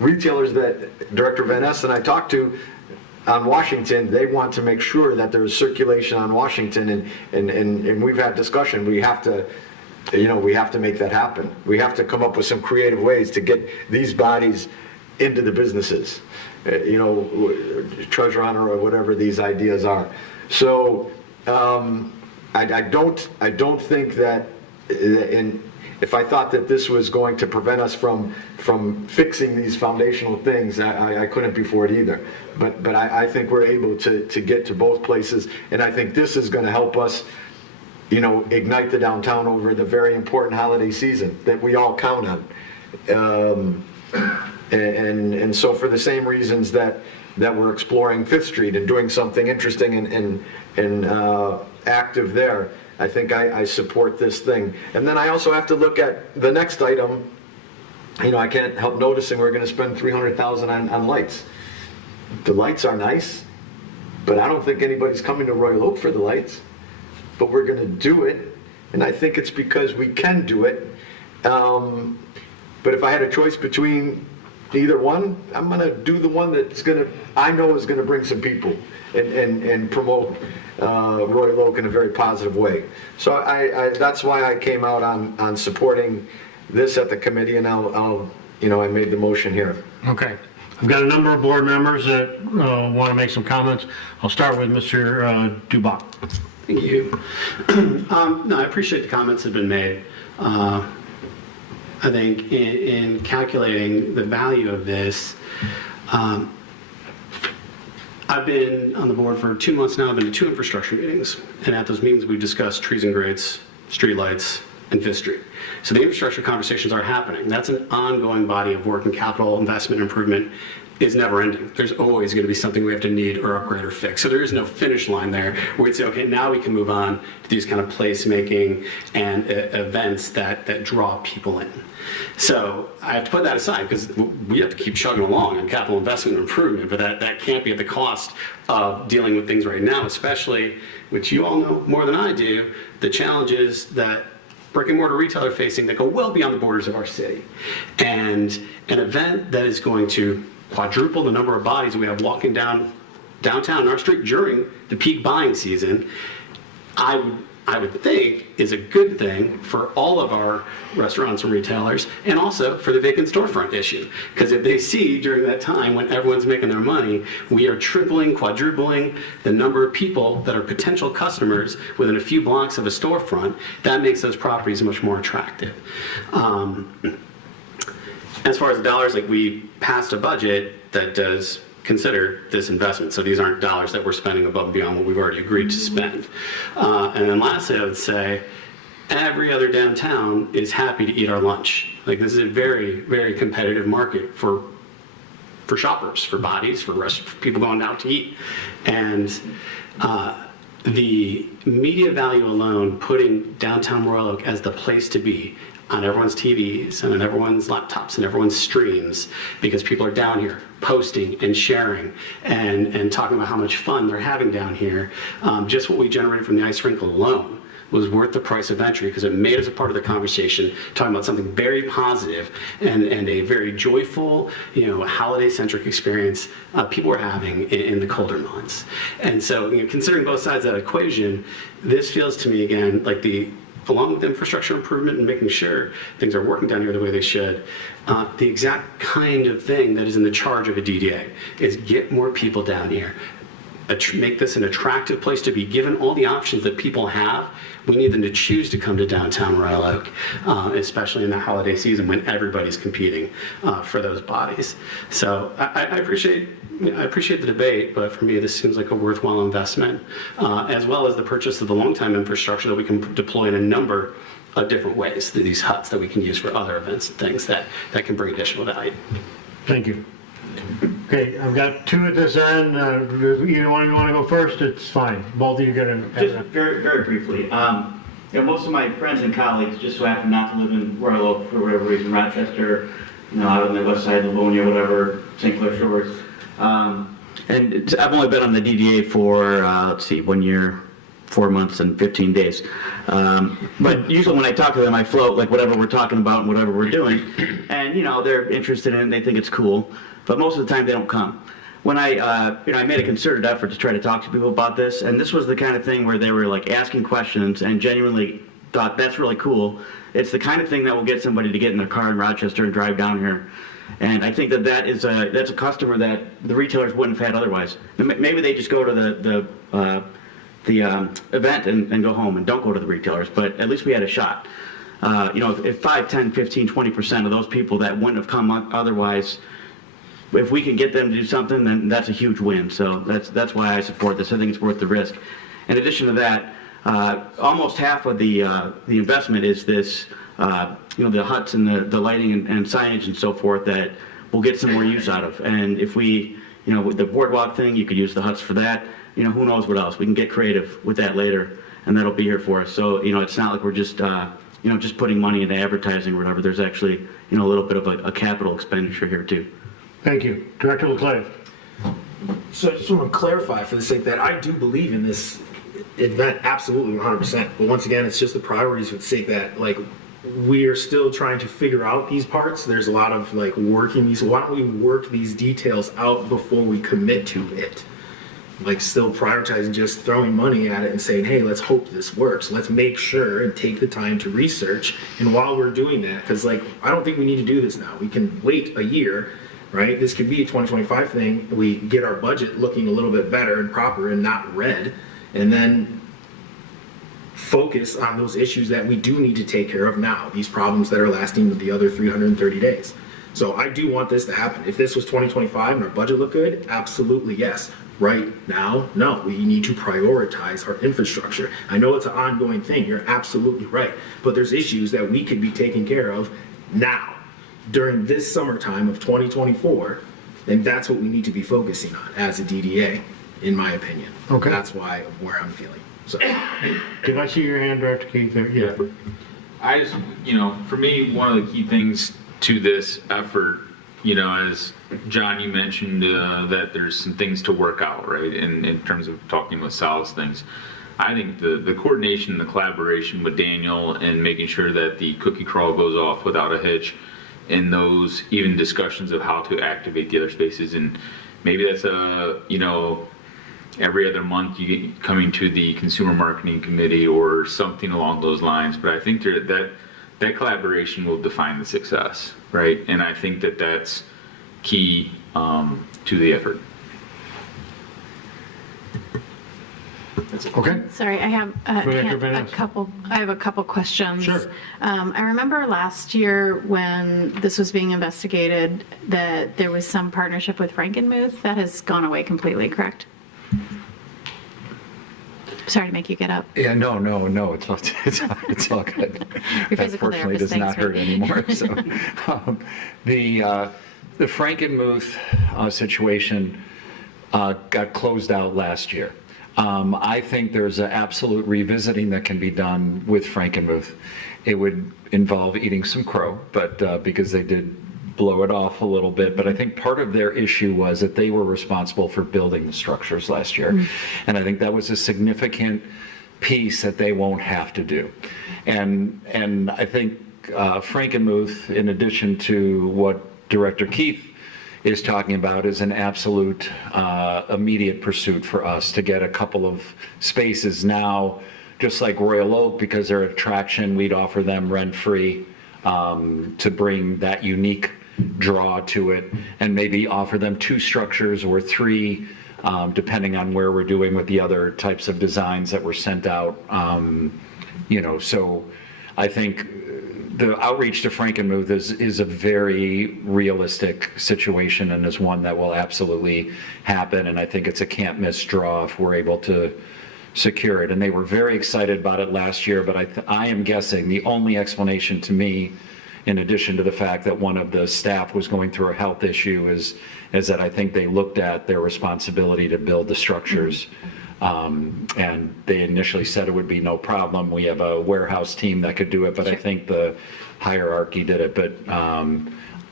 retailers that Director Van Ness and I talked to on Washington, they want to make sure that there's circulation on Washington, and we've had discussion. We have to make that happen. We have to come up with some creative ways to get these bodies into the businesses, treasure hunter or whatever these ideas are. So I don't think that, if I thought that this was going to prevent us from fixing these foundational things, I couldn't be for it either. But I think we're able to get to both places, and I think this is going to help us, ignite the downtown over the very important holiday season that we all count on. And so for the same reasons that we're exploring Fifth Street and doing something interesting and active there, I think I support this thing. And then I also have to look at the next item. I can't help noticing we're going to spend $300,000 on lights. The lights are nice, but I don't think anybody's coming to Royal Oak for the lights. But we're going to do it, and I think it's because we can do it. But if I had a choice between either one, I'm going to do the one that's I know is going to bring some people and promote Royal Oak in a very positive way. So that's why I came out on supporting this at the committee, and I made the motion here. Okay. I've got a number of board members that want to make some comments. I'll start with Mr. Dubach. Thank you. No, I appreciate the comments that have been made. I think in calculating the value of this, I've been on the board for 2 months now. I've been to 2 infrastructure meetings, and at those meetings we've discussed trees and grades, streetlights, and Fifth Street. So the infrastructure conversations are happening. That's an ongoing body of work, and capital investment improvement is never ending. There's always going to be something we have to need or upgrade or fix. So there is no finish line there where we'd say, okay, now we can move on to these kind of placemaking and events that draw people in. So I have to put that aside, because we have to keep chugging along on capital investment and improvement, but that can't be at the cost of dealing with things right now, especially, which you all know more than I do, the challenges that brick and mortar retailer facing that go well beyond the borders of our city. And an event that is going to quadruple the number of bodies we have walking downtown our street during the peak buying season, I would think is a good thing for all of our restaurants and retailers, and also for the vacant storefront issue. Because if they see during that time when everyone's making their money, we are tripling, quadrupling the number of people that are potential customers within a few blocks of a storefront, that makes those properties much more attractive. As far as the dollars, like, we passed a budget that does consider this investment. So these aren't dollars that we're spending above and beyond what we've already agreed to spend. And then lastly, I would say every other downtown is happy to eat our lunch. Like, this is a very, very competitive market for shoppers, for bodies, for people going out to eat. And the media value alone, putting downtown Royal Oak as the place to be on everyone's TVs and on everyone's laptops and everyone's streams, because people are down here posting and sharing and talking about how much fun they're having down here. Just what we generated from the ice rink alone was worth the price of entry, because it made us a part of the conversation, talking about something very positive and a very joyful, holiday-centric experience people were having in the colder months. And so, considering both sides of that equation, this feels to me, again, like along with infrastructure improvement and making sure things are working down here the way they should, the exact kind of thing that is in the charge of a DDA is get more people down here. Make this an attractive place to be. Given all the options that people have, we need them to choose to come to downtown Royal Oak, especially in the holiday season when everybody's competing for those bodies. So I appreciate the debate, but for me, this seems like a worthwhile investment, as well as the purchase of the long-time infrastructure that we can deploy in a number of different ways. These huts that we can use for other events and things that can bring additional value. Thank you. Okay, I've got two at this end. Either one of you want to go first, it's fine. Both of you got to. Just very, very briefly. Most of my friends and colleagues just so happen not to live in Royal Oak for whatever reason. Rochester, out on the west side, Livonia, whatever, St. Clair Shores. And I've only been on the DDA for, 1 year, 4 months, and 15 days. But usually when I talk to them, I float like whatever we're talking about and whatever we're doing. And, they're interested in it, they think it's cool. But most of the time they don't come. When I made a concerted effort to try to talk to people about this, and this was the kind of thing where they were like asking questions and genuinely thought, that's really cool. It's the kind of thing that will get somebody to get in their car in Rochester and drive down here. And I think that's a customer that the retailers wouldn't have had otherwise. Maybe they just go to the event and go home and don't go to the retailers, but at least we had a shot. If 5, 10, 15, 20% of those people that wouldn't have come otherwise, if we can get them to do something, then that's a huge win. So that's why I support this. I think it's worth the risk. In addition to that, almost half of the investment is this, the huts and the lighting and signage and so forth that we'll get some more use out of. And if we, with the boardwalk thing, you could use the huts for that. Who knows what else? We can get creative with that later, and that'll be here for us. So, it's not like we're just, just putting money into advertising or whatever. There's actually, a little bit of a capital expenditure here too. Thank you. Director Leclerc. So I just want to clarify for the sake that I do believe in this event, absolutely 100%. But once again, it's just the priorities for the sake that, we are still trying to figure out these parts. There's a lot of, working these. Why don't we work these details out before we commit to it? Still prioritizing just throwing money at it and saying, hey, let's hope this works. Let's make sure and take the time to research. And while we're doing that, because, I don't think we need to do this now. We can wait a year. Right? This could be a 2025 thing. We get our budget looking a little bit better and proper and not red, and then focus on those issues that we do need to take care of now, these problems that are lasting the other 330 days. So I do want this to happen. If this was 2025 and our budget looked good, absolutely yes. Right now, no, we need to prioritize our infrastructure. I know it's an ongoing thing. You're absolutely right. But there's issues that we could be taking care of now, during this summertime of 2024, and that's what we need to be focusing on as a DDA, in my opinion. Okay. That's where I'm feeling. So, did I see your hand, Director Keith? Yeah. I just, for me, one of the key things to this effort, as John, you mentioned that there's some things to work out, right, in terms of talking with Sal's things. I think the coordination, the collaboration with Daniel and making sure that the cookie crawl goes off without a hitch, and those even discussions of how to activate the other spaces, and maybe that's every other month you get coming to the consumer marketing committee or something along those lines. But I think that collaboration will define the success, right? And I think that's key to the effort. That's it. Okay. Sorry, I have Director Van a Ness. couple questions. Sure. I remember last year when this was being investigated that there was some partnership with Frankenmuth that has gone away completely, correct? Sorry to make you get up. Yeah, no, it's all good. Your That physical fortunately therapist, does not thanks, hurt right? anymore. So, the Frankenmuth situation got closed out last year. I think there's an absolute revisiting that can be done with Frankenmuth. It would involve eating some crow, but because they did blow it off a little bit, but I think part of their issue was that they were responsible for building the structures last year. And I think that was a significant piece that they won't have to do. And I think Frankenmuth, in addition to what Director Keith is talking about, is an absolute immediate pursuit for us to get a couple of spaces now, just like Royal Oak, because they're an attraction, we'd offer them rent-free to bring that unique draw to it, and maybe offer them 2 structures or 3, depending on where we're doing with the other types of designs that were sent out. So I think the outreach to Frankenmuth is a very realistic situation and is one that will absolutely happen, and I think it's a can't miss draw if we're able to secure it. And they were very excited about it last year, but I am guessing the only explanation to me, in addition to the fact that one of the staff was going through a health issue, is that I think they looked at their responsibility to build the structures. And they initially said it would be no problem. We have a warehouse team that could do it, but I think the hierarchy did it. But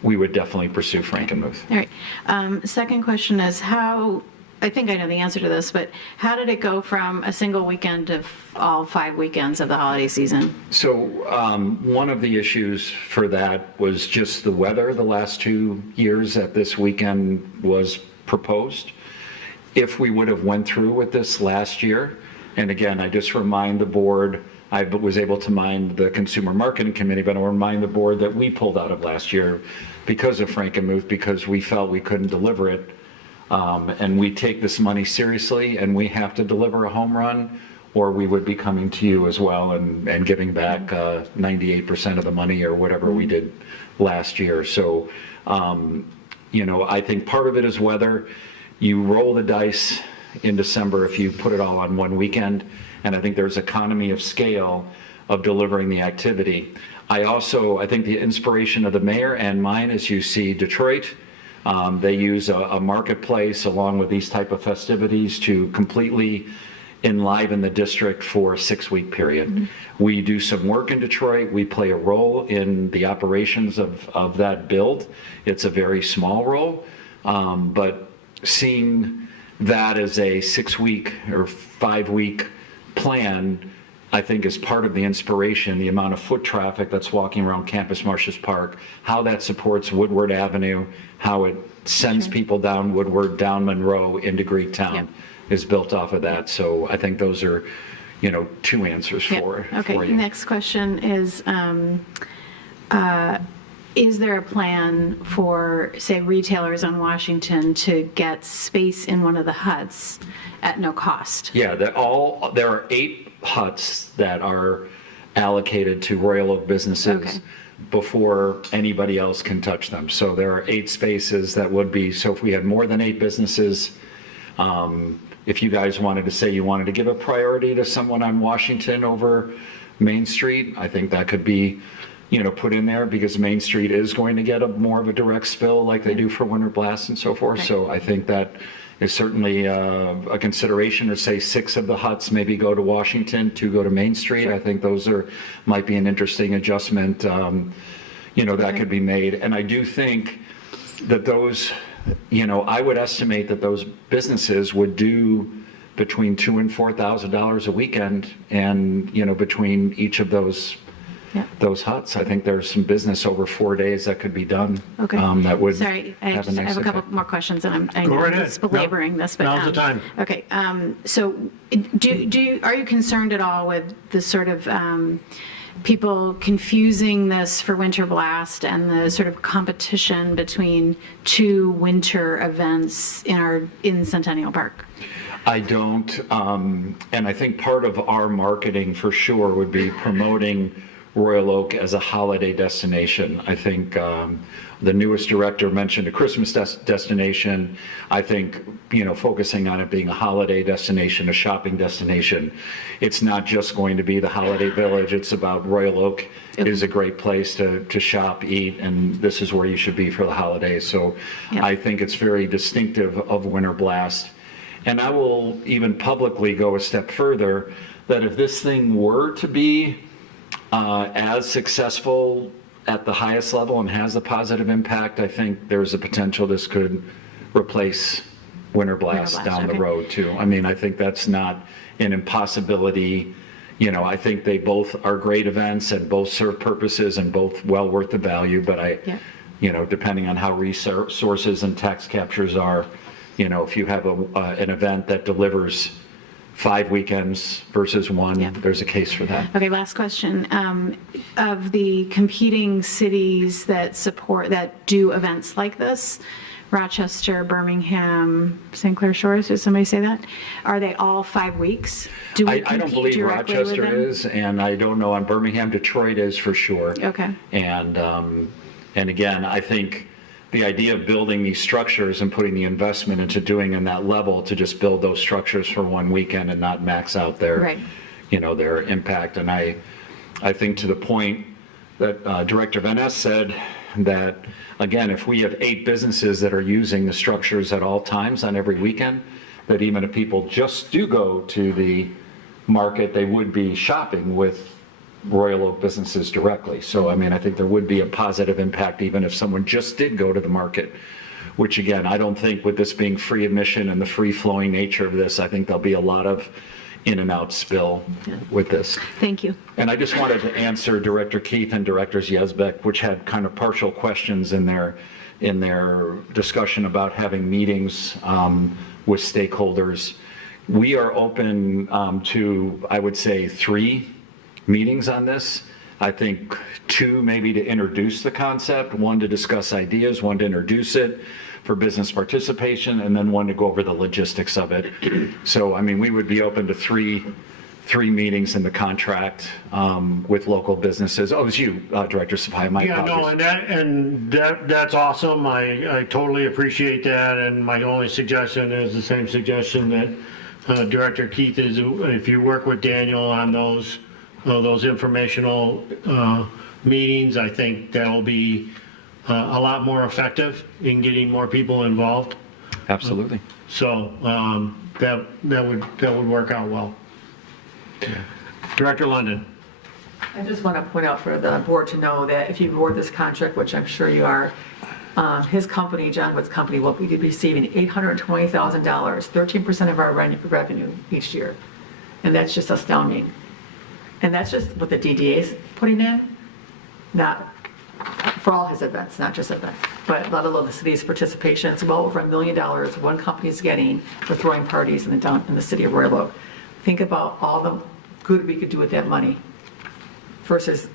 we would definitely pursue Frankenmuth. All right. Second question is how, I think I know the answer to this, but how did it go from a single weekend to all 5 weekends of the holiday season? So one of the issues for that was just the weather the last 2 years that this weekend was proposed. If we would have went through with this last year, and again, I just remind the board, I was able to mind the Consumer Marketing Committee, but I'll remind the board that we pulled out of last year because of Frankenmuth, because we felt we couldn't deliver it. And we take this money seriously, and we have to deliver a home run, or we would be coming to you as well and giving back 98% of the money or whatever we did last year. So, I think part of it is weather. You roll the dice in December if you put it all on one weekend, and I think there's economy of scale of delivering the activity. I think the inspiration of the mayor and mine is you see Detroit. They use a marketplace along with these type of festivities to completely enliven the district for a 6-week period. We do some work in Detroit. We play a role in the operations of that build. It's a very small role, but seeing that as a 6-week or 5-week plan, I think is part of the inspiration, the amount of foot traffic that's walking around Campus Martius Park, how that supports Woodward Avenue, how it sends people down Woodward, down Monroe into Greektown is built off of that. So I think those are, 2 answers for you. Next question is there a plan for, say, retailers on Washington to get space in one of the huts at no cost? Yeah, there are 8 huts that are allocated to Royal Oak businesses before anybody else can touch them. So there are 8 spaces that would be, so if we had more than 8 businesses, if you guys wanted to say you wanted to give a priority to someone on Washington over Main Street, I think that could be put in there, because Main Street is going to get more of a direct spill like they do for winter blasts and so forth. So I think that is certainly a consideration, or say 6 of the huts maybe go to Washington, 2 go to Main Street. I think those might be an interesting adjustment, that could be made. And I do think that those, I would estimate that those businesses would do between $2,000 and $4,000 a weekend, and, between each of those huts. I think there's some business over 4 days that could be done. That would Sorry, I have a nice have a couple effect. more questions, and I Go know right I'm ahead. belaboring this, but Now's the time. Okay, so are you concerned at all with the sort of people confusing this for winter blast and the sort of competition between 2 winter events in Centennial Park? I don't, and I think part of our marketing for sure would be promoting Royal Oak as a holiday destination. I think the newest director mentioned a Christmas destination. I think, focusing on it being a holiday destination, a shopping destination. It's not just going to be the holiday village. It's about Royal Oak is a great place to shop, eat, and this is where you should be for the holidays. So I think it's very distinctive of Winter Blast. And I will even publicly go a step further that if this thing were to be as successful at the highest level and has a positive impact, I think there's a potential this could replace Winter Blast down the road too. I mean, I think that's not an impossibility. I think they both are great events and both serve purposes and both well worth the value, but depending on how resources and tax captures are, if you have an event that delivers 5 weekends versus one, there's a case for that. Okay, last question. Of the competing cities that do events like this, Rochester, Birmingham, St. Clair Shores, did somebody say that? Are they all 5 weeks? Do we I don't believe Rochester is, and I don't know on Birmingham. Detroit is for sure. Okay. And again, I think the idea of building these structures and putting the investment into doing in that level to just build those structures for one weekend and not max out their impact. And I think to the point that Director Van Ness said that, again, if we have 8 businesses that are using the structures at all times on every weekend, that even if people just do go to the market, they would be shopping with Royal Oak businesses directly. So, I mean, I think there would be a positive impact even if someone just did go to the market, which again, I don't think with this being free admission and the free flowing nature of this, I think there'll be a lot of in and out spill with this. Thank you. And I just wanted to answer Director Keith and Directors Yezbek, which had kind of partial questions in their discussion about having meetings with stakeholders. We are open to, I would say, 3 meetings on this. I think 2 maybe to introduce the concept, 1 to discuss ideas, 1 to introduce it for business participation, and then 1 to go over the logistics of it. So, I mean, we would be open to 3 meetings in the contract with local businesses. Oh, it was you, Director Safai, my apologies. That's awesome. I totally appreciate that, and my only suggestion is the same suggestion that Director Keith is, if you work with Daniel on those informational meetings, I think that'll be a lot more effective in getting more people involved. Absolutely. So that would work out well. Director London. I just want to point out for the board to know that if you award this contract, which I'm sure you are, his company, John Wood's company, will be receiving $820,000, 13% of our revenue each year. And that's just astounding. And that's just what the DDA is putting in, not for all his events, not just events, but let alone the city's participation. It's well over $1 million one company is getting for throwing parties in the city of Royal Oak. Think about all the good we could do with that money versus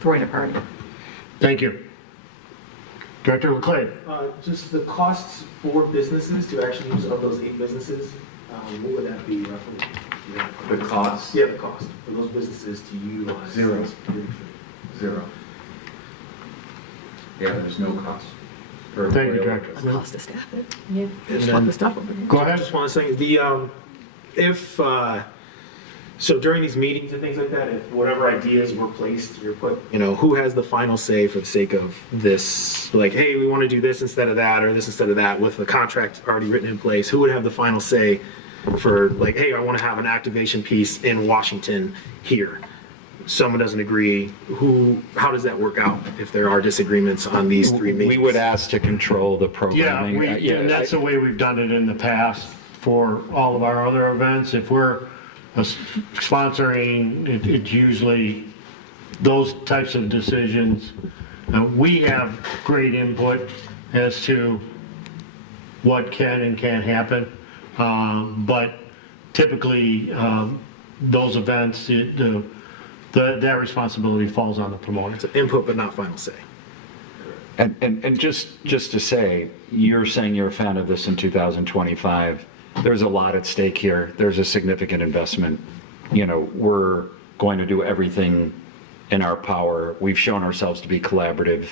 throwing a party. Thank you. Director LeClaire. Just the costs for businesses to actually use of those 8 businesses, what would that be roughly? The cost? Yeah, the cost for those businesses to utilize. Zero. Yeah, there's no cost. Thank you, Director. The cost to staff it. Yeah. Just want the stuff over there. Go ahead. Just want to say, so during these meetings and things like that, if whatever ideas were placed, you're put, who has the final say for the sake of this? Like, hey, we want to do this instead of that, or this instead of that, with the contract already written in place. Who would have the final say for, like, hey, I want to have an activation piece in Washington here? Someone doesn't agree. How does that work out if there are disagreements on these 3 meetings? We would ask to control the programming. And that's the way we've done it in the past for all of our other events. If we're sponsoring, it's usually those types of decisions. We have great input as to what can and can't happen, but typically those events, that responsibility falls on the promoter. It's input but not final say. And just to say, you're saying you're a fan of this in 2025. there's a lot at stake here. There's a significant investment. We're going to do everything in our power. We've shown ourselves to be collaborative.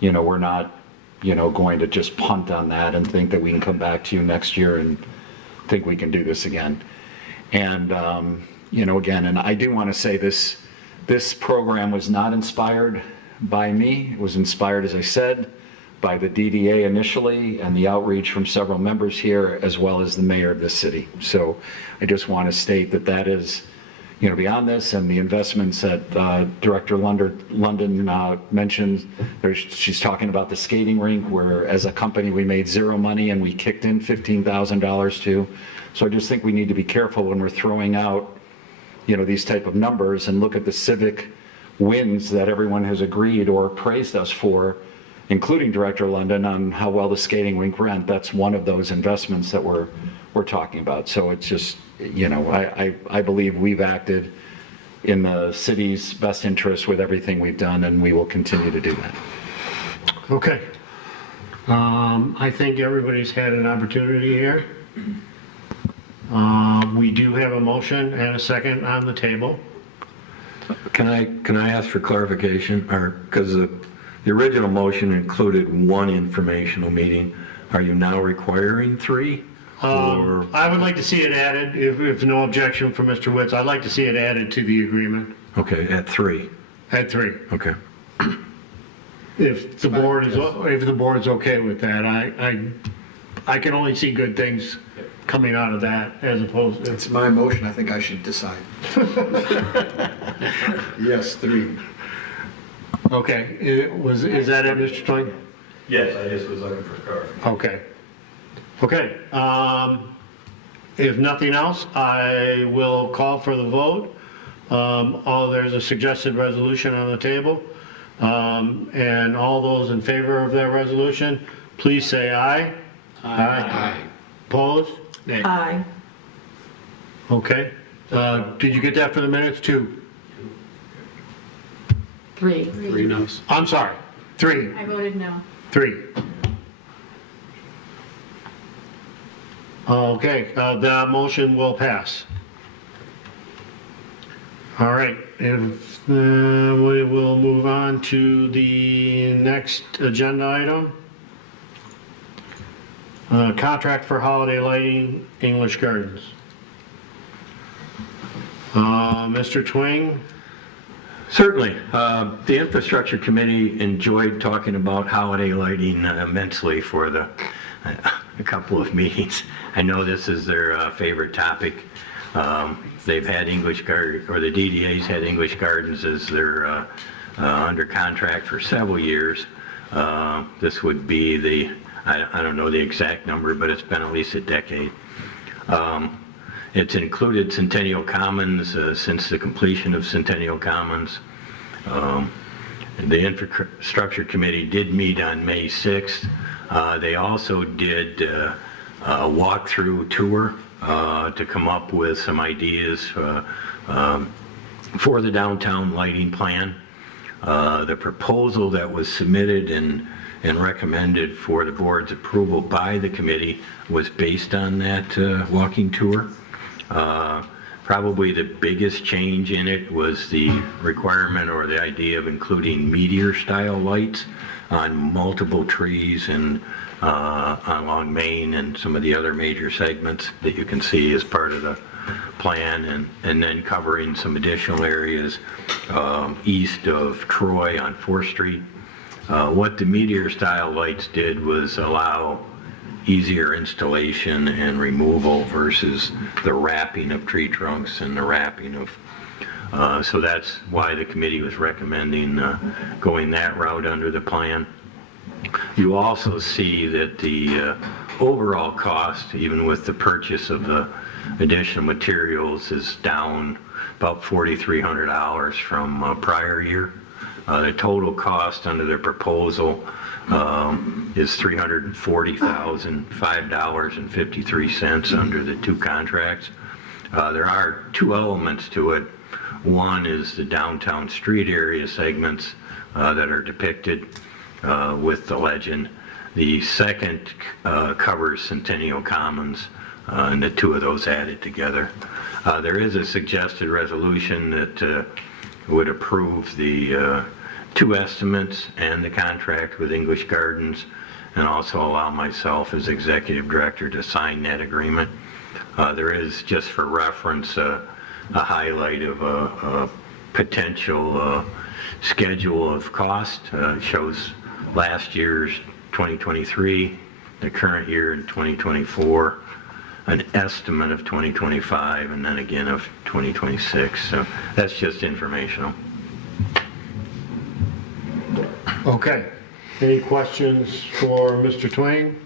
We're not, going to just punt on that and think that we can come back to you next year and think we can do this again. And, again, and I do want to say this program was not inspired by me. It was inspired, as I said, by the DDA initially and the outreach from several members here, as well as the mayor of this city. So I just want to state that is, beyond this and the investments that Director London mentioned, she's talking about the skating rink where as a company we made zero money and we kicked in $15,000 to. So I just think we need to be careful when we're throwing out, these type of numbers and look at the civic wins that everyone has agreed or praised us for, including Director London, on how well the skating rink ran. That's one of those investments that we're talking about. So it's just, I believe we've acted in the city's best interest with everything we've done, and we will continue to do that. Okay. I think everybody's had an opportunity here. We do have a motion and a second on the table. Can I ask for clarification? Because the original motion included one informational meeting. Are you now requiring 3? I would like to see it added, if no objection from Mr. Witz, I'd like to see it added to the agreement. Okay, at 3. At 3. Okay. If the board is okay with that, I can only see good things coming out of that as opposed to. It's my motion, I think I should decide. Yes, 3. Okay, is that it, Mr. Twain? Yes, I just was looking for clarification. Okay. If nothing else, I will call for the vote. There's a suggested resolution on the table. And all those in favor of that resolution, please say aye. Aye. Opposed? Nay. Aye. Okay. Did you get that for the minutes too? 3. 3 noes. I'm sorry. 3. I voted no. 3. Okay, the motion will pass. All right, if we will move on to the next agenda item. Contract for holiday lighting, English Gardens. Mr. Twing? Certainly. The Infrastructure Committee enjoyed talking about holiday lighting immensely for a couple of meetings. I know this is their favorite topic. They've had English Garden, or the DDA's had English Gardens as their under contract for several years. This would be I don't know the exact number, but it's been at least a decade. It's included Centennial Commons since the completion of Centennial Commons. The Infrastructure Committee did meet on May 6th. They also did a walkthrough tour to come up with some ideas for the downtown lighting plan. The proposal that was submitted and recommended for the board's approval by the committee was based on that walking tour. Probably the biggest change in it was the requirement or the idea of including meteor-style lights on multiple trees and along Main and some of the other major segments that you can see as part of the plan, and then covering some additional areas east of Troy on 4th Street. What the meteor-style lights did was allow easier installation and removal versus the wrapping of tree trunks and the wrapping of, so that's why the committee was recommending going that route under the plan. You also see that the overall cost, even with the purchase of the additional materials, is down about $4,300 from prior year. The total cost under their proposal is $340,005.53 under the 2 contracts. There are 2 elements to it. One is the downtown street area segments that are depicted with the legend. The second covers Centennial Commons and the two of those added together. There is a suggested resolution that would approve the two estimates and the contract with English Gardens, and also allow myself as executive director to sign that agreement. There is, just for reference, a highlight of a potential schedule of cost. Shows last year's 2023, the current year in 2024, an estimate of 2025, and then again of 2026. So that's just informational. Okay. Any questions for Mr. Twain?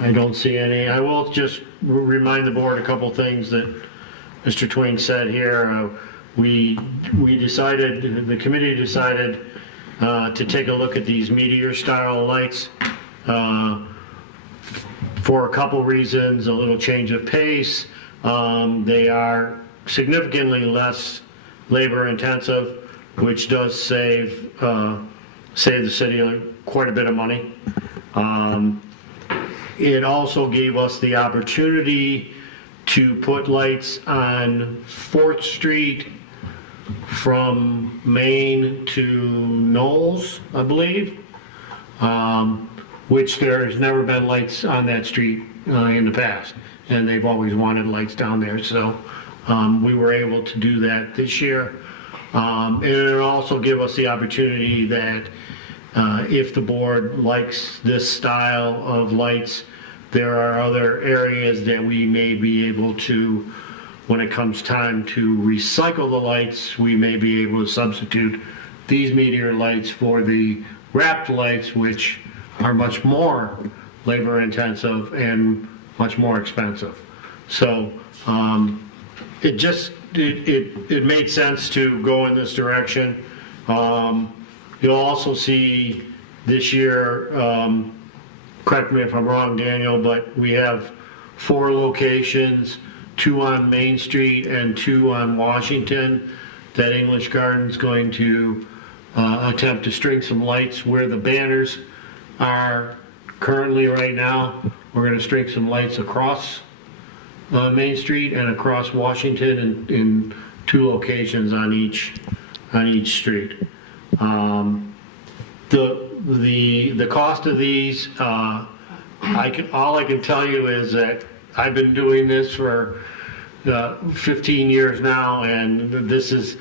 I don't see any. I will just remind the board a couple things that Mr. Twain said here. We decided, the committee decided to take a look at these meteor style lights for a couple reasons. A little change of pace. They are significantly less labor intensive, which does save the city quite a bit of money. It also gave us the opportunity to put lights on 4th Street from Main to Knowles, I believe, which there has never been lights on that street in the past, and they've always wanted lights down there, so we were able to do that this year. And it'll also give us the opportunity that if the board likes this style of lights, there are other areas that we may be able to, when it comes time to recycle the lights, we may be able to substitute these meteor lights for the wrapped lights, which are much more labor intensive and much more expensive. So it made sense to go in this direction. You'll also see this year, correct me if I'm wrong, Daniel, but we have 4 locations, 2 on Main Street and 2 on Washington, that English Garden's going to attempt to string some lights where the banners are currently right now. We're going to string some lights across Main Street and across Washington in 2 locations on each street. The cost of these, all I can tell you is that I've been doing this for 15 years now, and this is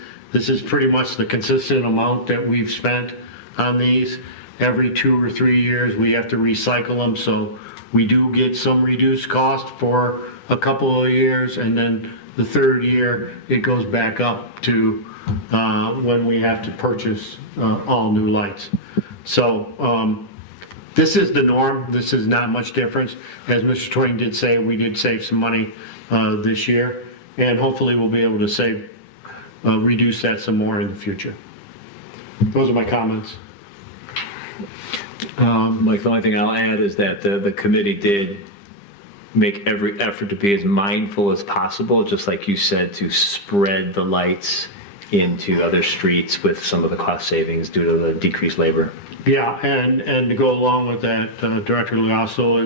pretty much the consistent amount that we've spent on these. Every 2 or 3 years we have to recycle them, so we do get some reduced cost for a couple of years, and then the 3rd year it goes back up to when we have to purchase all new lights. So this is the norm. This is not much difference. As Mr. Twain did say, we did save some money this year, and hopefully we'll be able to reduce that some more in the future. Those are my comments. Mike, the only thing I'll add is that the committee did make every effort to be as mindful as possible, just like you said, to spread the lights into other streets with some of the cost savings due to the decreased labor. Yeah, and to go along with that, Director Leosso,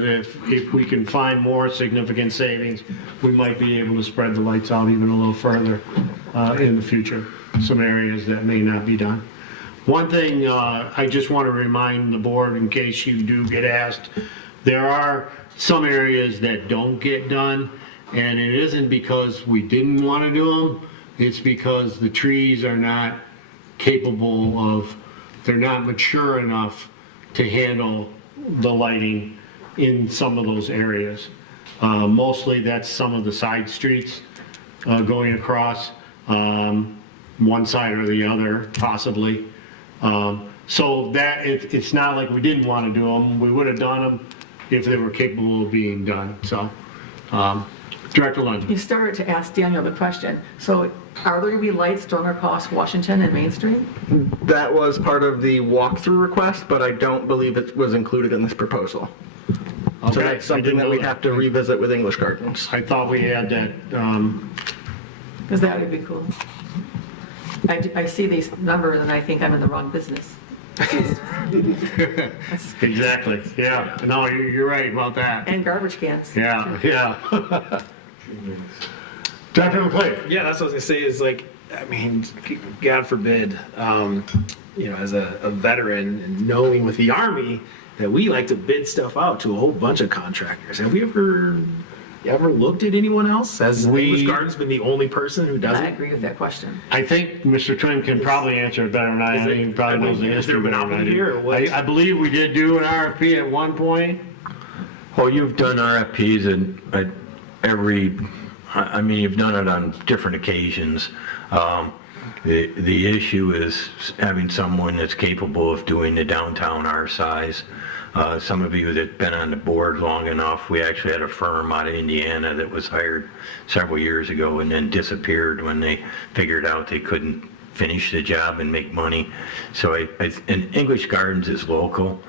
if we can find more significant savings, we might be able to spread the lights out even a little further in the future, some areas that may not be done. One thing I just want to remind the board, in case you do get asked, there are some areas that don't get done, and it isn't because we didn't want to do them, it's because the trees are not capable of, they're not mature enough to handle the lighting in some of those areas. Mostly that's some of the side streets going across, one side or the other, possibly. So that it's not like we didn't want to do them. We would have done them if they were capable of being done. So, Director Lund. You started to ask Daniel the question. So are there going to be lights strung across Washington and Main Street? That was part of the walkthrough request, but I don't believe it was included in this proposal. Okay, So that's something that we'd have to revisit with English Gardens. I thought we had that. Because that would be cool. I see these numbers and I think I'm in the wrong business. Exactly, yeah. No, you're right about that. And garbage cans. Yeah, yeah. Dr. McClay? Yeah, that's what I was gonna say is like, I mean, God forbid, as a veteran and knowing with the Army that we like to bid stuff out to a whole bunch of contractors. Have we ever looked at anyone else? Has English Garden's been the only person who does I it? agree with that question. I think Mr. Twim can probably answer it better than I. I think he probably knows the Is there history a better than I monopoly here or do. what? I believe we did do an RFP at one point. Well, you've done RFPs at every, I mean, you've done it on different occasions. The issue is having someone that's capable of doing the downtown our size. Some of you that have been on the board long enough, we actually had a firm out of Indiana that was hired several years ago and then disappeared when they figured out they couldn't finish the job and make money. So and English Gardens is local.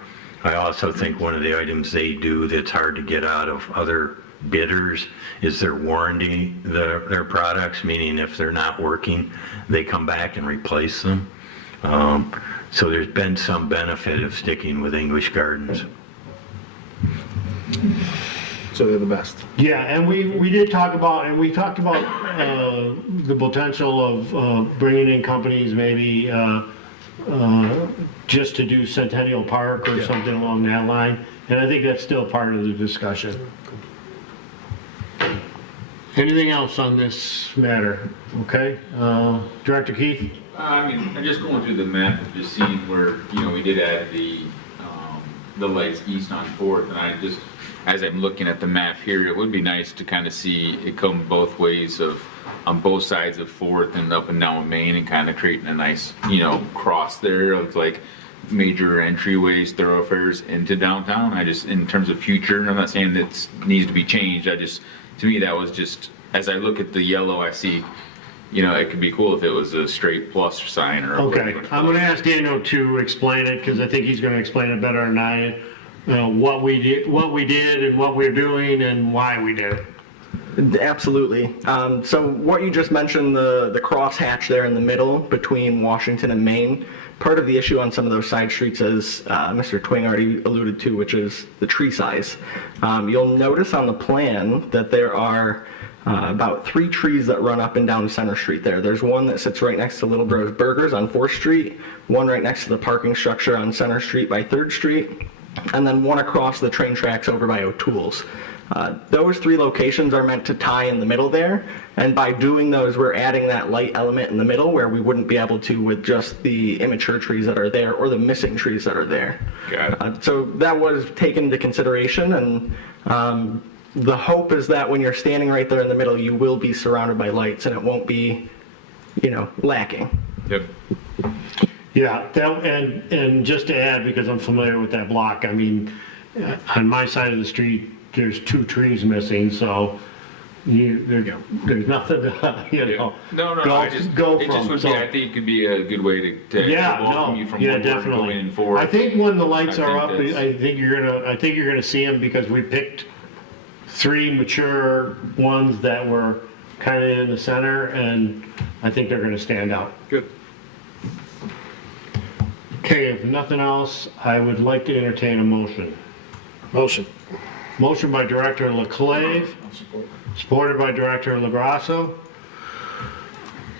I also think one of the items they do that's hard to get out of other bidders is their warranty, their products, meaning if they're not working, they come back and replace them. So there's been some benefit of sticking with English Gardens. So they're the best. Yeah, and we did talk about, the potential of bringing in companies maybe just to do Centennial Park or something along that line. And I think that's still part of the discussion. Anything else on this matter? Okay, Director Keith? I mean, I'm just going through the map and just seeing where, we did add the lights east on 4th, and I just, as I'm looking at the map here, it would be nice to kind of see it come both ways on both sides of 4th and up and down Main and kind of creating a nice, cross there of like major entryways, thoroughfares into downtown. I just, in terms of future, I'm not saying that needs to be changed, to me that was just, as I look at the yellow, I see, it could be cool if it was a straight plus sign or. Okay, I'm going to ask Daniel to explain it because I think he's going to explain it better than I. What we did and what we're doing and why we did it. Absolutely. So what you just mentioned, the crosshatch there in the middle between Washington and Main, part of the issue on some of those side streets, as Mr. Twing already alluded to, which is the tree size. You'll notice on the plan that there are about 3 trees that run up and down Center Street there. There's one that sits right next to Little Bros Burgers on 4th Street, one right next to the parking structure on Center Street by 3rd Street, and then one across the train tracks over by O'Toole's. Those 3 locations are meant to tie in the middle there, and by doing those, we're adding that light element in the middle where we wouldn't be able to with just the immature trees that are there or the missing trees that are there. Got it. So that was taken into consideration, and the hope is that when you're standing right there in the middle, you will be surrounded by lights and it won't be, lacking. Yep. Yeah, and just to add, because I'm familiar with that block, I mean, on my side of the street, there's 2 trees missing, so there's nothing to, No, go, I just, go it from. just would So- be, I think it could be a good way to welcome you from Woodward definitely. going in forward. I think when the lights I are think up, that's- I think you're gonna see them because we picked 3 mature ones that were kind of in the center, and I think they're gonna stand out. Good. Okay, if nothing else, I would like to entertain a motion. Motion. Motion by Director Leclave, supported by Director LaGrasso.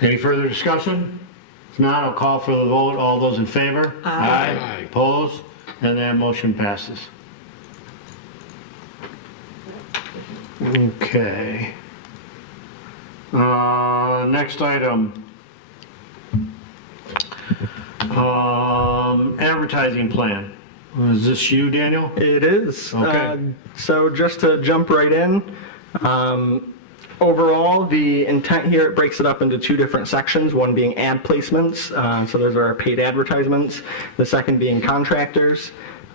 Any further discussion? If not, I'll call for the vote. All those in favor? Aye. Opposed? And that motion passes. Okay. Next item. Advertising plan. Is this you, Daniel? It is. Okay. So just to jump right in, overall, the intent here, it breaks it up into 2 different sections, one being ad placements, so those are our paid advertisements, the second being contractors.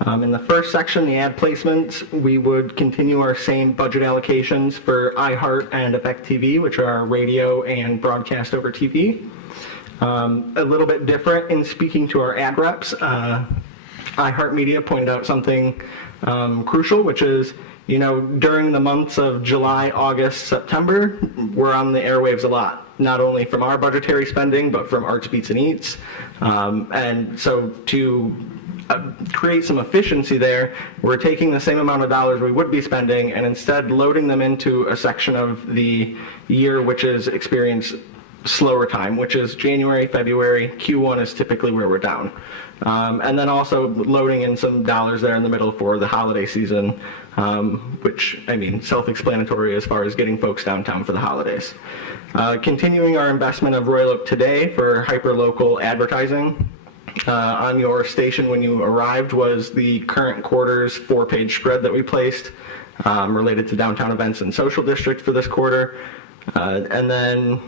In the first section, the ad placements, we would continue our same budget allocations for iHeart and Effect TV, which are our radio and broadcast over TV. A little bit different in speaking to our ad reps, iHeartMedia pointed out something crucial, which is you know, during the months of July, August, September, we're on the airwaves a lot, not only from our budgetary spending, but from Arts, Beats, and Eats. And so to create some efficiency there, we're taking the same amount of dollars we would be spending and instead loading them into a section of the year which is experience slower time, which is January, February. Q1 is typically where we're down. And then also loading in some dollars there in the middle for the holiday season, which, I mean, self-explanatory as far as getting folks downtown for the holidays. Continuing our investment of Royal Oak Today for hyper-local advertising. On your station when you arrived was the current quarter's 4-page spread that we placed related to downtown events and social district for this quarter. And then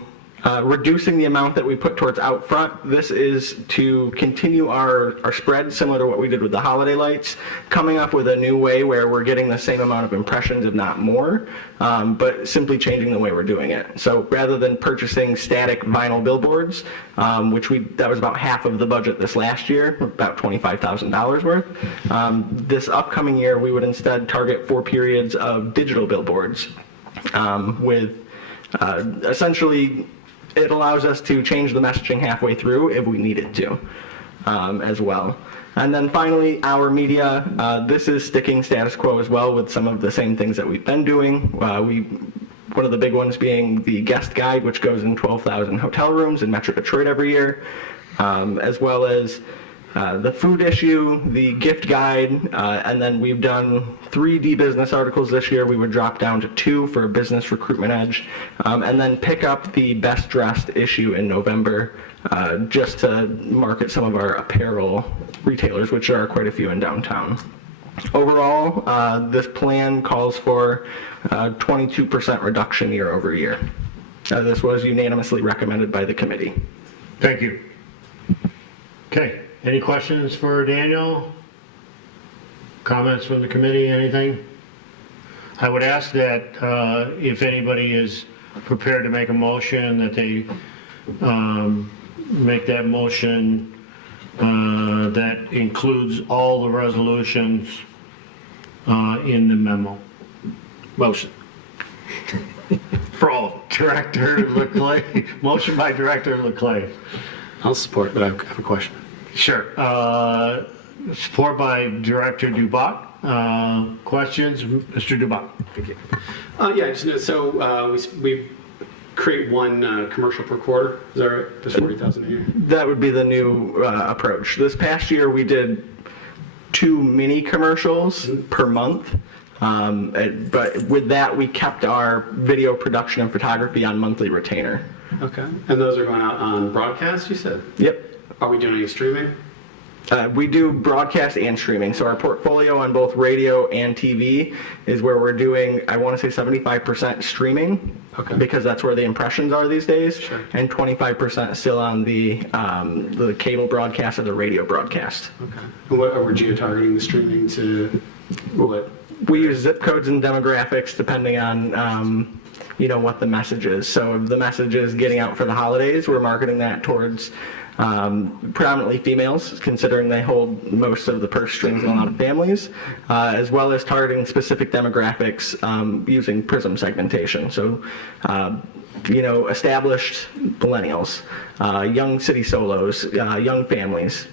reducing the amount that we put towards out front. This is to continue our spread similar to what we did with the holiday lights, coming up with a new way where we're getting the same amount of impressions, if not more, but simply changing the way we're doing it. So rather than purchasing static vinyl billboards, that was about half of the budget this last year, about $25,000 worth. This upcoming year, we would instead target 4 periods of digital billboards with essentially it allows us to change the messaging halfway through if we needed to as well. And then finally, our media, this is sticking status quo as well with some of the same things that we've been doing. One of the big ones being the guest guide, which goes in 12,000 hotel rooms in Metro Detroit every year, as well as the food issue, the gift guide, and then we've done 3 business articles this year. We would drop down to 2 for a business recruitment edge, and then pick up the best dressed issue in November just to market some of our apparel retailers, which there are quite a few in downtown. Overall, this plan calls for 22% reduction year over year. This was unanimously recommended by the committee. Thank you. Okay. Any questions for Daniel? Comments from the committee, anything? I would ask that if anybody is prepared to make a motion, that they make that motion that includes all the resolutions in the memo. Motion. For all of them. Director Leclerc, motion by Director Leclerc. I'll support, but I have a question. Sure. Support by Director Duboc. Questions? Mr. Duboc. Thank you. Yeah, so we create 1 commercial per quarter. Is that right? There's 40,000 a year. That would be the new approach. This past year we did 2 mini commercials per month. But with that, we kept our video production and photography on monthly retainer. Okay. And those are going out on broadcast, you said? Yep. Are we doing any streaming? We do broadcast and streaming. So our portfolio on both radio and TV is where we're doing, I want to say 75% streaming, because that's where the impressions are these days, sure. And 25% still on the cable broadcast or the radio broadcast. Okay. And what are we geo-targeting the streaming to? What? We use zip codes and demographics depending on what the message is. So if the message is getting out for the holidays, we're marketing that towards predominantly females, considering they hold most of the purse strings in a lot of families, as well as targeting specific demographics using prism segmentation. So, established millennials, young city solos, young families.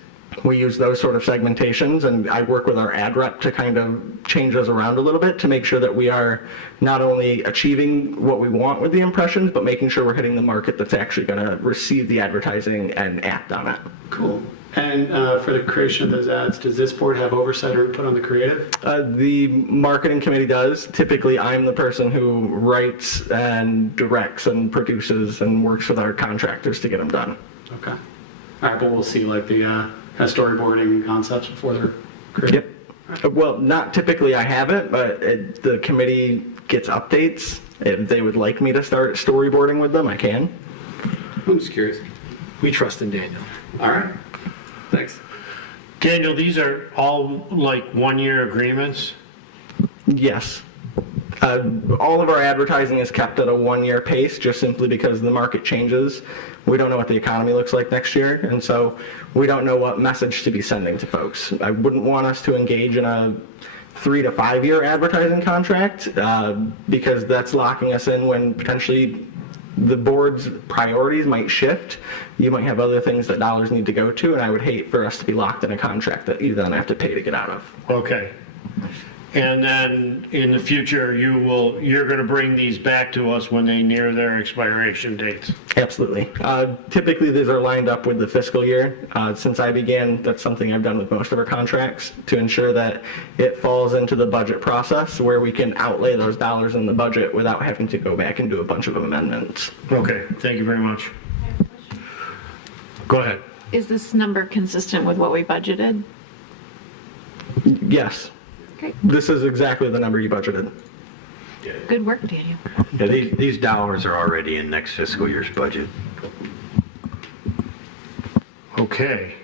We use those sort of segmentations, and I work with our ad rep to kind of change those around a little bit to make sure that we are not only achieving what we want with the impressions, but making sure we're hitting the market that's actually going to receive the advertising and act on it. Cool. And for the creation of those ads, does this board have oversight or input on the creative? The marketing committee does. Typically, I'm the person who writes and directs and produces and works with our contractors to get them done. Okay. All right, but we'll see like the storyboarding concepts before they're created? Yep. Well, not typically I have it, but the committee gets updates. If they would like me to start storyboarding with them, I can. I'm just curious. We trust in Daniel. All right. Thanks. Daniel, these are all like 1-year agreements? Yes. All of our advertising is kept at a 1-year pace just simply because the market changes. We don't know what the economy looks like next year, and so we don't know what message to be sending to folks. I wouldn't want us to engage in a 3 to 5 year advertising contract, because that's locking us in when potentially the board's priorities might shift. You might have other things that dollars need to go to, and I would hate for us to be locked in a contract that you then have to pay to get out of. Okay. And then in the future, you're going to bring these back to us when they near their expiration dates? Absolutely. Typically, these are lined up with the fiscal year. Since I began, that's something I've done with most of our contracts to ensure that it falls into the budget process where we can outlay those dollars in the budget without having to go back and do a bunch of amendments. Okay, thank you very much. Go ahead. Is this number consistent with what we budgeted? Yes. Great. This is exactly the number you budgeted. Good work, Daniel. Yeah, these dollars are already in next fiscal year's budget. Okay.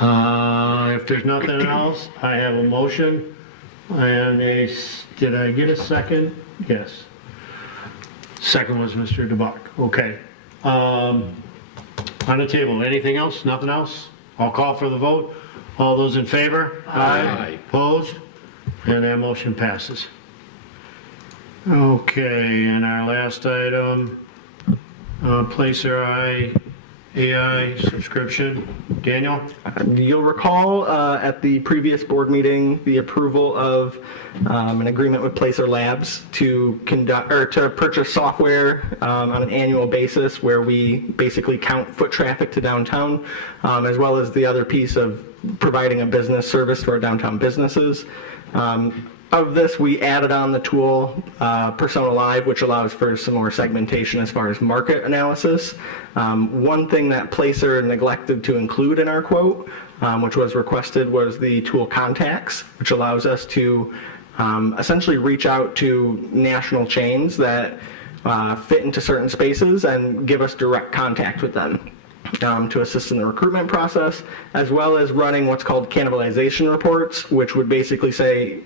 If there's nothing else, I have a motion and did I get a second? Yes. Second was Mr. DeBuck. Okay. On the table, anything else? Nothing else? I'll call for the vote. All those in favor? Aye. Opposed? And that motion passes. Okay, and our last item, Placer AI subscription. Daniel? You'll recall at the previous board meeting, the approval of an agreement with Placer Labs to conduct or to purchase software on an annual basis where we basically count foot traffic to downtown, as well as the other piece of providing a business service to our downtown businesses. Of this, we added on the tool Persona Live, which allows for some more segmentation as far as market analysis. One thing that Placer neglected to include in our quote, which was requested, was the tool Contacts, which allows us to essentially reach out to national chains that fit into certain spaces and give us direct contact with them. To assist in the recruitment process, as well as running what's called cannibalization reports, which would basically say,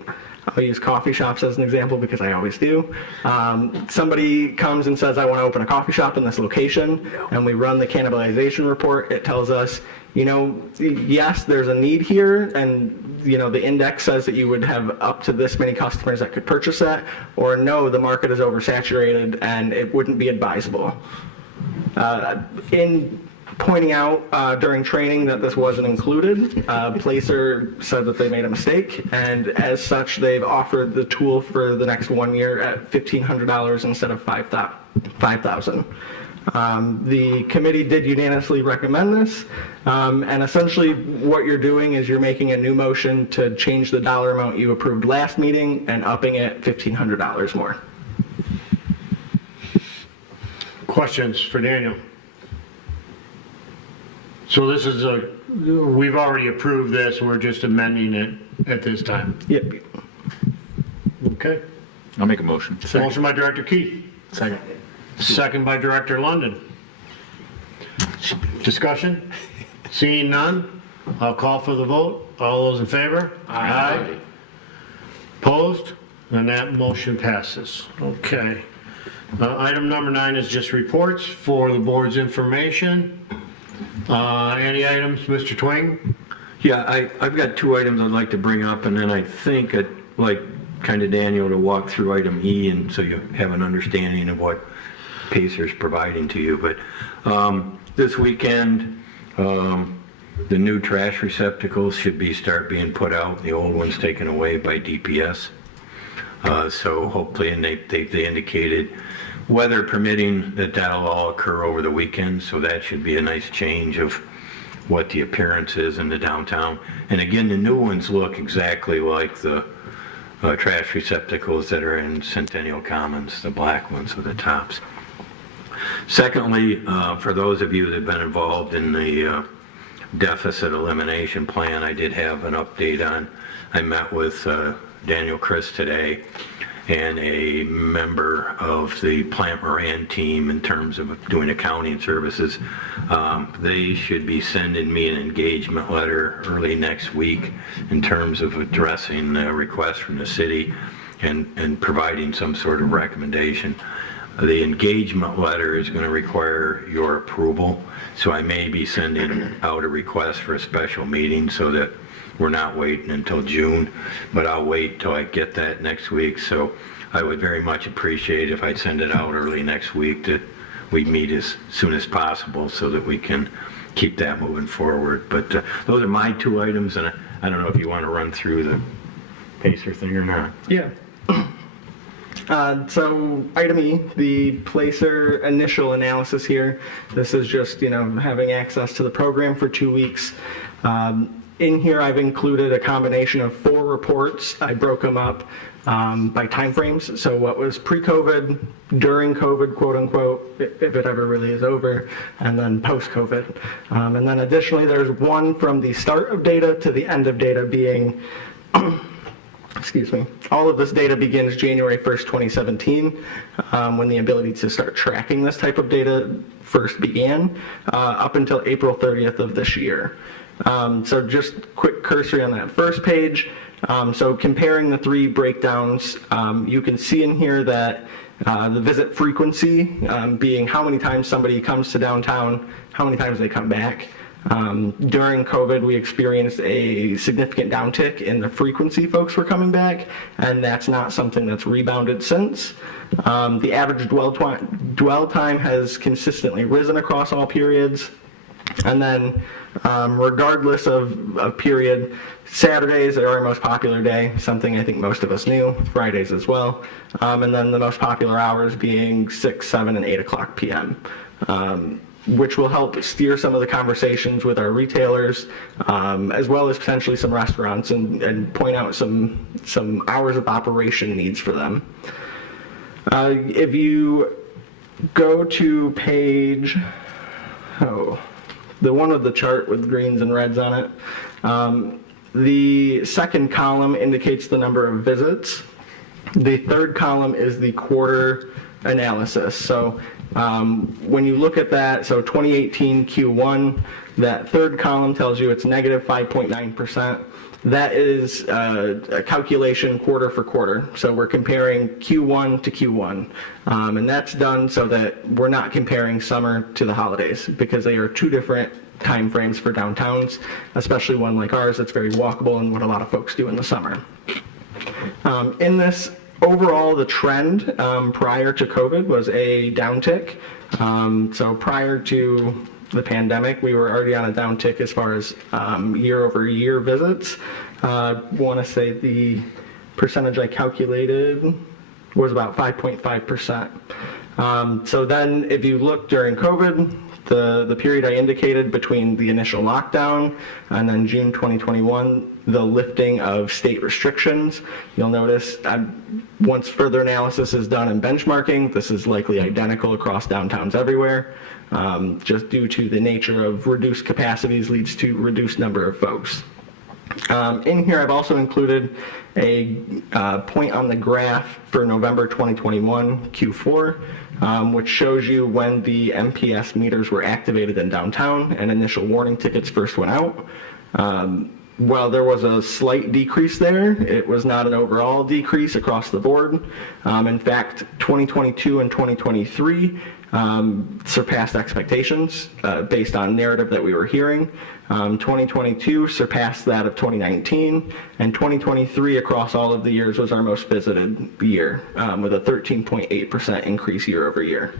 I'll use coffee shops as an example because I always do. Somebody comes and says, I want to open a coffee shop in this location, and we run the cannibalization report. It tells us, yes, there's a need here, and the index says that you would have up to this many customers that could purchase that, or no, the market is oversaturated and it wouldn't be advisable. In pointing out during training that this wasn't included, Placer said that they made a mistake, and as such, they've offered the tool for the next 1 year at $1,500 instead of $5,000. The committee did unanimously recommend this, and essentially what you're doing is you're making a new motion to change the dollar amount you approved last meeting and upping it $1,500 more. Questions for Daniel? So this is we've already approved this, we're just amending it at this time? Yep. Okay. I'll make a motion. Motion by Director Keith. Second. Second by Director London. Discussion? Seeing none, I'll call for the vote. All those in favor? Aye. Opposed? And that motion passes. Okay. Item number 9 is just reports for the board's information. Any items, Mr. Twing? Yeah, I've got 2 items I'd like to bring up, and then I think I'd like kind of Daniel to walk through item E, and so you have an understanding of what Pacer's providing to you. But this weekend, the new trash receptacles should start being put out. The old ones taken away by DPS. So hopefully, and they indicated, weather permitting, that'll all occur over the weekend, so that should be a nice change of what the appearance is in the downtown. And again, the new ones look exactly like the trash receptacles that are in Centennial Commons, the black ones with the tops. Secondly, for those of you that have been involved in the deficit elimination plan, I did have an update on. I met with Daniel Chris today, and a member of the Plant Moran team in terms of doing accounting services. They should be sending me an engagement letter early next week in terms of addressing a request from the city and providing some sort of recommendation. The engagement letter is going to require your approval, so I may be sending out a request for a special meeting so that we're not waiting until June, but I'll wait till I get that next week. So I would very much appreciate if I'd send it out early next week, that we meet as soon as possible so that we can keep that moving forward. But those are my 2 items, and I don't know if you want to run through the Pacer thing or not. Yeah. So item E, the placer initial analysis here. This is just, having access to the program for 2 weeks. In here, I've included a combination of 4 reports. I broke them up by timeframes. So what was pre-COVID, during COVID, quote unquote, if it ever really is over, and then post-COVID. And then additionally, there's one from the start of data to the end of data being excuse me, all of this data begins January 1st, 2017, when the ability to start tracking this type of data first began, up until April 30th of this year. So just quick cursory on that first page. So comparing the 3 breakdowns, you can see in here that the visit frequency being how many times somebody comes to downtown, how many times they come back. During COVID, we experienced a significant downtick in the frequency folks were coming back, and that's not something that's rebounded since. The average dwell time has consistently risen across all periods. And then regardless of period, Saturdays are our most popular day, something I think most of us knew, Fridays as well. And then the most popular hours being 6, 7, and 8 o'clock p.m. Which will help steer some of the conversations with our retailers, as well as potentially some restaurants, and point out some hours of operation needs for them. If you go to page, the one with the chart with greens and reds on it, the second column indicates the number of visits. The third column is the quarter analysis. So when you look at that, so 2018 Q1, that third column tells you it's negative 5.9%. That is a calculation quarter for quarter. So we're comparing Q1 to Q1. And that's done so that we're not comparing summer to the holidays, because they are 2 different time frames for downtowns, especially one like ours that's very walkable and what a lot of folks do in the summer. In this, overall, the trend prior to COVID was a downtick. So prior to the pandemic, we were already on a downtick as far as year-over-year visits. I want to say the percentage I calculated was about 5.5%. So then if you look during COVID, the period I indicated between the initial lockdown and then June 2021, the lifting of state restrictions, you'll notice once further analysis is done in benchmarking, this is likely identical across downtowns everywhere, just due to the nature of reduced capacities leads to reduced number of folks. In here, I've also included a point on the graph for November 2021 Q4, which shows you when the MPS meters were activated in downtown and initial warning tickets first went out. While there was a slight decrease there, it was not an overall decrease across the board. In fact, 2022 and 2023 surpassed expectations based on narrative that we were hearing. 2022 surpassed that of 2019, and 2023 across all of the years was our most visited year, with a 13.8% increase year over year.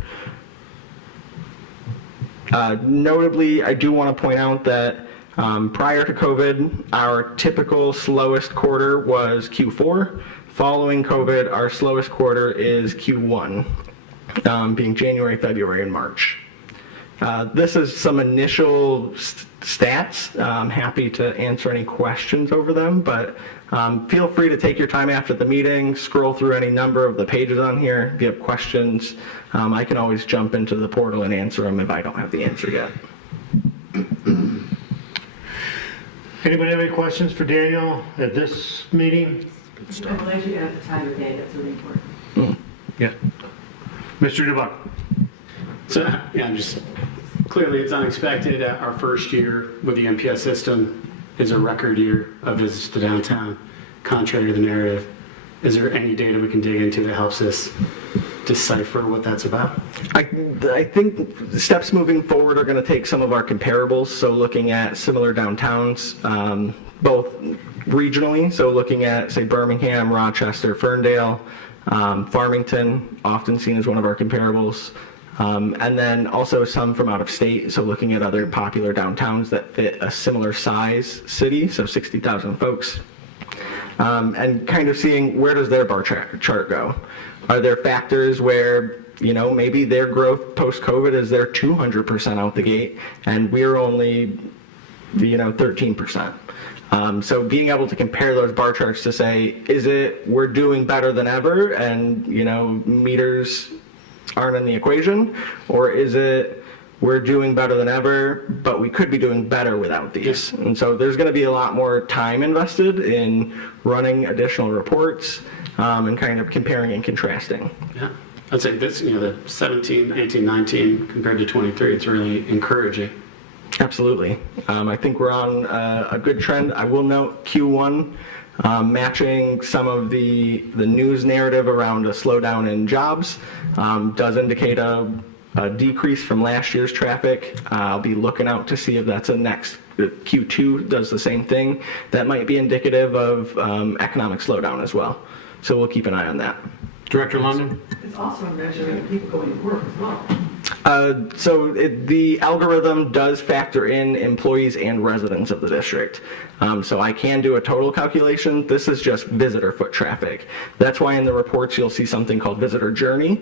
Notably, I do want to point out that prior to COVID, our typical slowest quarter was Q4. Following COVID, our slowest quarter is Q1, being January, February, and March. This is some initial stats. I'm happy to answer any questions over them, but feel free to take your time after the meeting, scroll through any number of the pages on here. If you have questions, I can always jump into the portal and answer them if I don't have the answer yet. Anybody have any questions for Daniel at this meeting? I'm glad you got the time of day, that's really important. Yeah. Mr. DeBuck. So, yeah, just clearly it's unexpected. Our first year with the MPS system is a record year of visits to downtown, contrary to the narrative. Is there any data we can dig into that helps us decipher what that's about? I think the steps moving forward are going to take some of our comparables, so looking at similar downtowns, both regionally, so looking at, say, Birmingham, Rochester, Ferndale, Farmington, often seen as one of our comparables, and then also some from out of state, so looking at other popular downtowns that fit a similar size city, so 60,000 folks, and kind of seeing where does their bar chart go. Are there factors where, maybe their growth post-COVID is they're 200% out the gate, and we're only, 13%. So being able to compare those bar charts to say, is it we're doing better than ever and, meters aren't in the equation, or is it we're doing better than ever, but we could be doing better without these? And so there's going to be a lot more time invested in running additional reports and kind of comparing and contrasting. Yeah, I'd say this, the 17, 18, 19 compared to 23, it's really encouraging. Absolutely. I think we're on a good trend. I will note Q1 matching some of the news narrative around a slowdown in jobs does indicate a decrease from last year's traffic. I'll be looking out to see if that's Q2 does the same thing. That might be indicative of economic slowdown as well. So we'll keep an eye on that. Director London? It's also measuring people going to work as well. The algorithm does factor in employees and residents of the district. So I can do a total calculation. This is just visitor foot traffic. That's why in the reports you'll see something called visitor journey.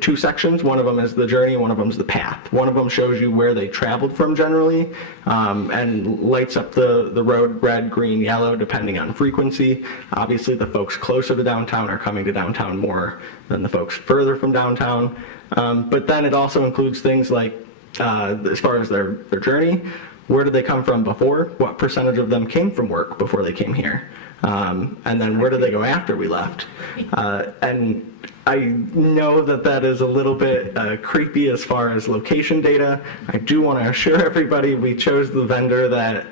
Two sections. One of them is the journey, one of them is the path. One of them shows you where they traveled from generally and lights up the road red, green, yellow, depending on frequency. Obviously, the folks closer to downtown are coming to downtown more than the folks further from downtown. But then it also includes things like, as far as their journey, where did they come from before? What percentage of them came from work before they came here? And then where did they go after we left? And I know that is a little bit creepy as far as location data. I do want to assure everybody we chose the vendor that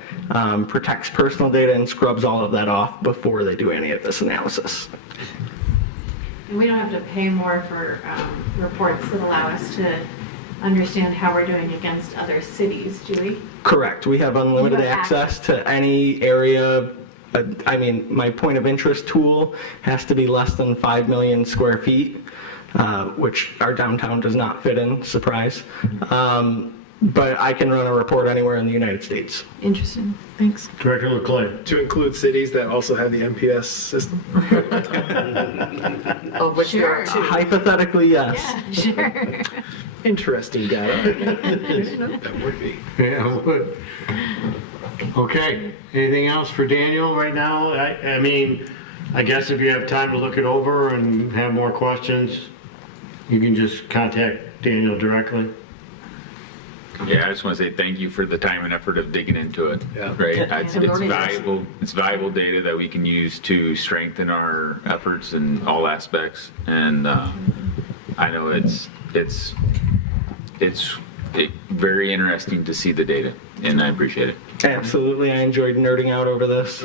protects personal data and scrubs all of that off before they do any of this analysis. And we don't have to pay more for reports that allow us to understand how we're doing against other cities, do we? Correct. We have unlimited You have access to any area. My point of interest tool has to be less than 5 million square feet, which our downtown does not fit in, surprise. But I can run a report anywhere in the United States. Interesting. Thanks. Director Leclerc. To include cities that also have the MPS system? Of which there are two. Hypothetically, yes. Yeah, sure. Interesting data. That would be. Yeah, it would. Okay, anything else for Daniel right now? I guess if you have time to look it over and have more questions, you can just contact Daniel directly. Yeah, I just want to say thank you for the time and effort of digging into it. Yeah. Right, it's valuable data that we can use to strengthen our efforts in all aspects. And I know it's very interesting to see the data, and I appreciate it. Absolutely, I enjoyed nerding out over this.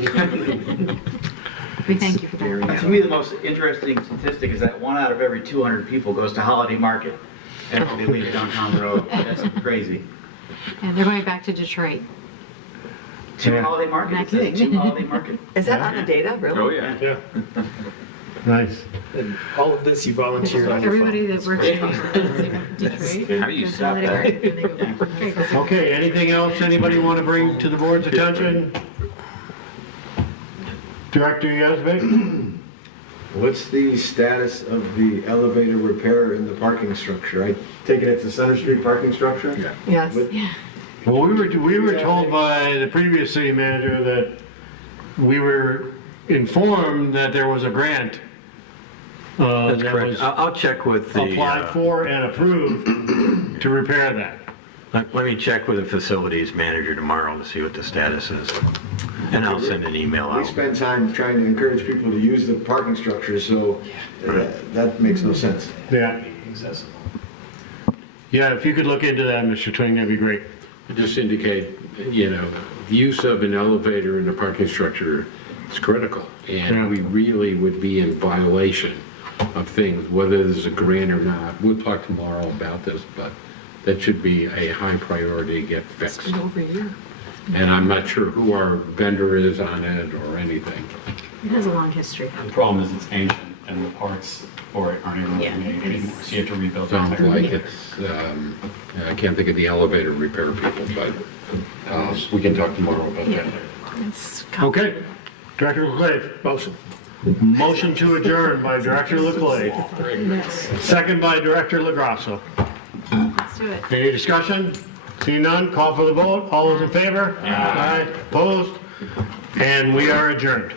We thank you for that. To me, the most interesting statistic is that 1 out of every 200 people goes to Holiday Market after they leave downtown road. That's crazy. And they're going back to Detroit. Holiday Market. It says 2 Holiday Market. Is that on the data, really? Oh, yeah. Yeah. Nice. And all of this you volunteered on your phone. Everybody that works in Detroit. How do you stop that? Okay, anything else anybody want to bring to the board's attention? Director Yazbek? What's the status of the elevator repair in the parking structure? I take it it's the Center Street parking structure? Yeah. Yes. Yeah. Well, we were told by the previous city manager that we were informed that there was a grant That's that correct. was I'll check with the... applied for and approved to repair that. Let me check with the facilities manager tomorrow to see what the status is, and I'll send an email We out. spend time trying to encourage people to use the parking structure, so that makes no sense. Yeah. Yeah, if you could look into that, Mr. Twing, that'd be great. Just indicate, the use of an elevator in the parking structure is critical. And we really would be in violation of things, whether there's a grant or not. We'll talk tomorrow about this, but that should be a high priority to get fixed. It's been over a year. And I'm not sure who our vendor is on it or anything. It has a long history. The problem is it's ancient and the parts for it aren't even Yeah, made anymore, so you have to rebuild the Sounds entire like thing. it's, I can't think of the elevator repair people, but we can talk tomorrow about that. It's Okay. Director Leclerc, motion. Motion to adjourn by Director Leclerc. Second by Director LaGrasso. Let's do it. Any discussion? Seeing none, call for the vote. All those in favor? Aye. Opposed? And we are adjourned.